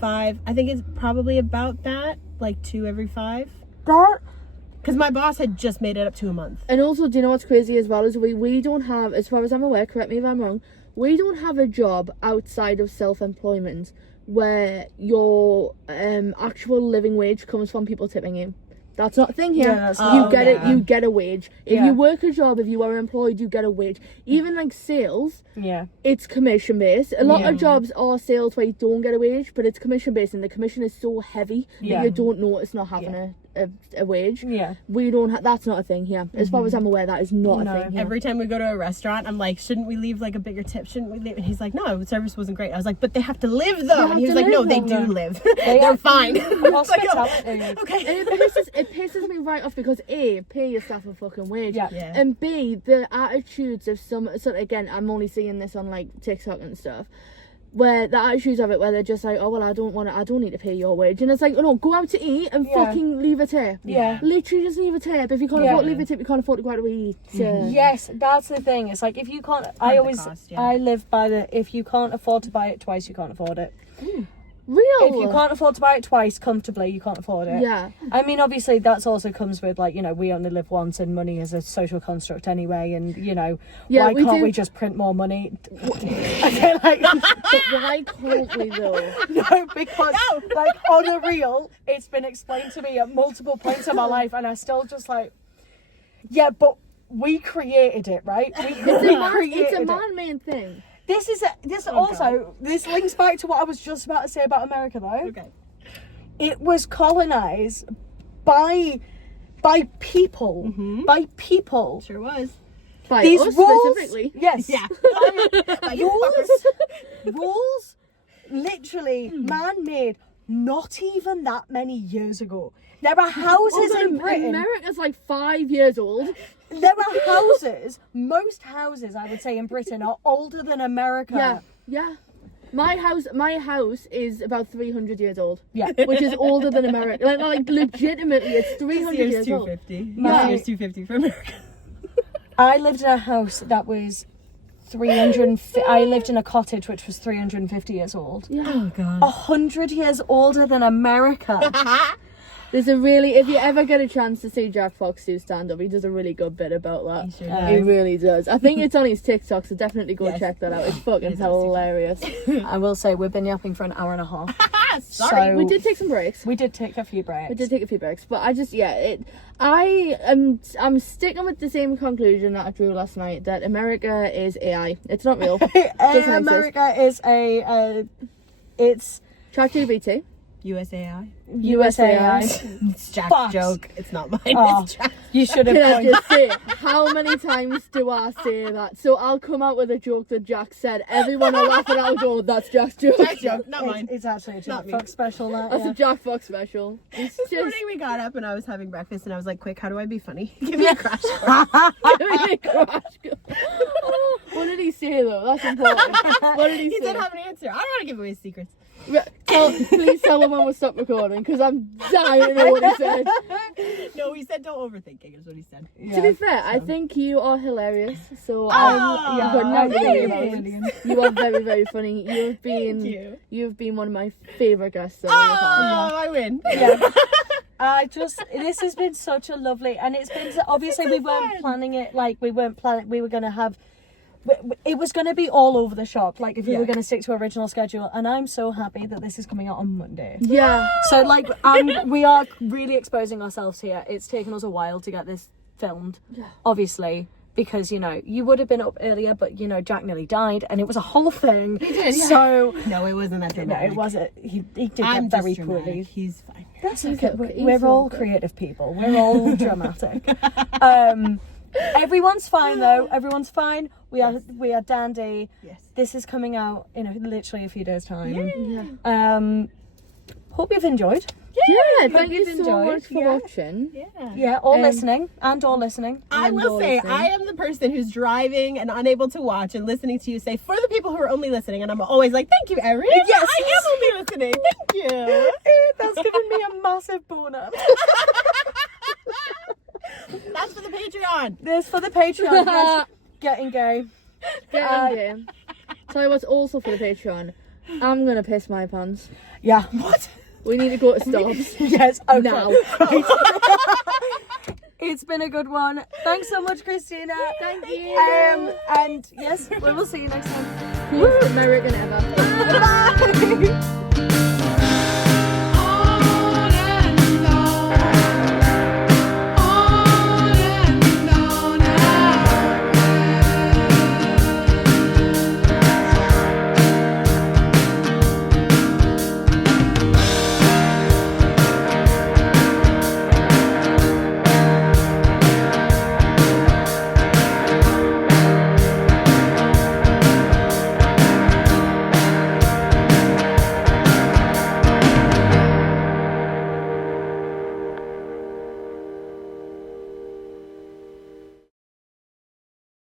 5. I think it's probably about that, like 2 every 5. That Because my boss had just made it up to a month. And also, do you know what's crazy as well? Is we don't have, as far as I'm aware, correct me if I'm wrong, we don't have a job outside of self-employment where your actual living wage comes from people tipping you. That's not a thing here. Yeah, that's you not- get yeah. it. You get a wage. If Yeah. you work a job, if you are employed, you get a wage. Even like sales, yeah. it's commission based. A lot Yeah. of jobs are sales where you don't get a wage, but it's commission based, and the commission is so heavy Yeah. that you don't notice not having a wage. Yeah. We don't have. That's not a thing here. As far as I'm aware, that is not No. a thing here. Every time we go to a restaurant, I'm like, shouldn't we leave like a bigger tip? Shouldn't we leave? And he's like, no, the service wasn't great. I was like, but they have to live though. have And he was to like, no, live, they though. do live. They They're have- fine. It's like, oh, Hospitality. okay. And it pisses me right off because A, pay your staff a fucking wage. Yeah. Yeah. And B, the attitudes of some, so again, I'm only seeing this on like TikTok and stuff, where the attitudes of it, where they're just like, oh well, I don't need to pay your wage, and it's like, oh no, go out to eat and Yeah. fucking leave a tip. Yeah. Literally just leave a tip. If you can't Yeah. afford to leave a tip, you can't afford to go out to eat. Yes, that's the thing. It's like if you can't, I the always, cost, yeah. I live by the, if you can't afford to buy it twice, you can't afford it. Real. If you can't afford to buy it twice comfortably, you can't afford it. Yeah. I mean, obviously, that's also comes with, like, you know, we only live once and money is a social construct anyway. And, you know, Yeah, why we can't do- we just print more money? Okay, like, But why can't we though? no, because, like, on a real, it's been explained to me at multiple points in my life. And I still just like, yeah, but we created it, right? It's a man-made thing. This links back to what I was just about to say about America, though. Okay. It was colonized by people, by people. Sure was. By These us rules, specifically. yes, Yeah. rules, literally man-made. Not even that many years ago. There are houses in Britain. America's like 5 years old. There are houses. Most houses, I would say, in Britain are older than America. Yeah, yeah. My house is about 300 years old. Yeah. Which is older than America. Like legitimately, it's 300 This years year's old. 250. Yeah. This year's 250 for America. I lived in a house that was 350. I lived in a cottage which was 350 years old. Yeah. Oh god. 100 years older than America. There's a really, if you ever get a chance to see Jack Fox do stand up, he does a really good bit about that. He sure does. He really does. I think it's on his TikTok, so definitely go Yes. check that out. It's fucking It is on his hilarious. I will say we've been yapping for an hour and a half. Sorry. So- We did take some breaks. We did take a few breaks. We did take a few breaks, but I'm sticking with the same conclusion that I drew last night, that America is AI. It's not real. Doesn't exist. America is it's ChatGPT. USAI. USAI. It's Jack's Fuck. joke. It's not mine. Oh. It's Jack's. You should have Can I pointed. just say, how many times do I say that? So I'll come out with a joke that Jack said. Everyone will laugh and I'll go, that's Jack's joke. Jack's joke, not mine. It's actually a Not Jack me. Fox special. That, That's yeah. a Jack Fox special. It's This just morning we got up and I was having breakfast and I was like, quick, how do I be funny? Give me a crash course. What did he say though? That's important. What did he He say? didn't have an answer. I don't want to give away his secrets. Please tell him when we stop recording, because I'm dying to know what he said. No, he said don't overthink it, is what he said. To be fair, I think you are hilarious. So Oh, you've got nothing to worry about. brilliant. You are very, very funny. You've been you. you've been one of my favourite guests that Oh, I win. Yeah. This has been such a lovely, and it's been, obviously we weren't fun. planning it, like we weren't planning, we were going to have, it was going to be all over the shop, like if we Yeah. were going to stick to our original schedule, and I'm so happy that this is coming out on Monday. Yeah. So like, we are really exposing ourselves here. It's taken us a while to get this filmed, obviously, because, you know, you would have been up earlier, but, you know, Jack nearly died, and it was a whole thing. He did, yeah. So, No, it wasn't that no, dramatic. it wasn't. He did I'm get very just dramatic. poorly. He's fine. That's He's okay. okay. We're He's all okay. creative people. We're all dramatic. Everyone's fine though. Everyone's fine. We are dandy. Yes. This is coming out in literally a few days' time. Yeah. Hope you've enjoyed. Yeah, thank you you've so enjoyed. much for watching. Yeah. Yeah, all listening and all listening. I And will all say, listening. I am the person who's driving and unable to watch and listening to you say, for the people who are only listening, and I'm always like, thank you, Erin. Yes. I am only listening. Thank you. That's given me a massive bonus. That's for the Patreon. This for the Patreon. Yes. Getting gay. Get in game. Tell you what's also for the Patreon. I'm gonna piss my pants. Yeah. What? We need to go to Stops. Yes. Okay. Now. Right. It's been a good one. Thanks so much, Christina. Thank you. And yes, we will see you next time. Most American ever. Bye.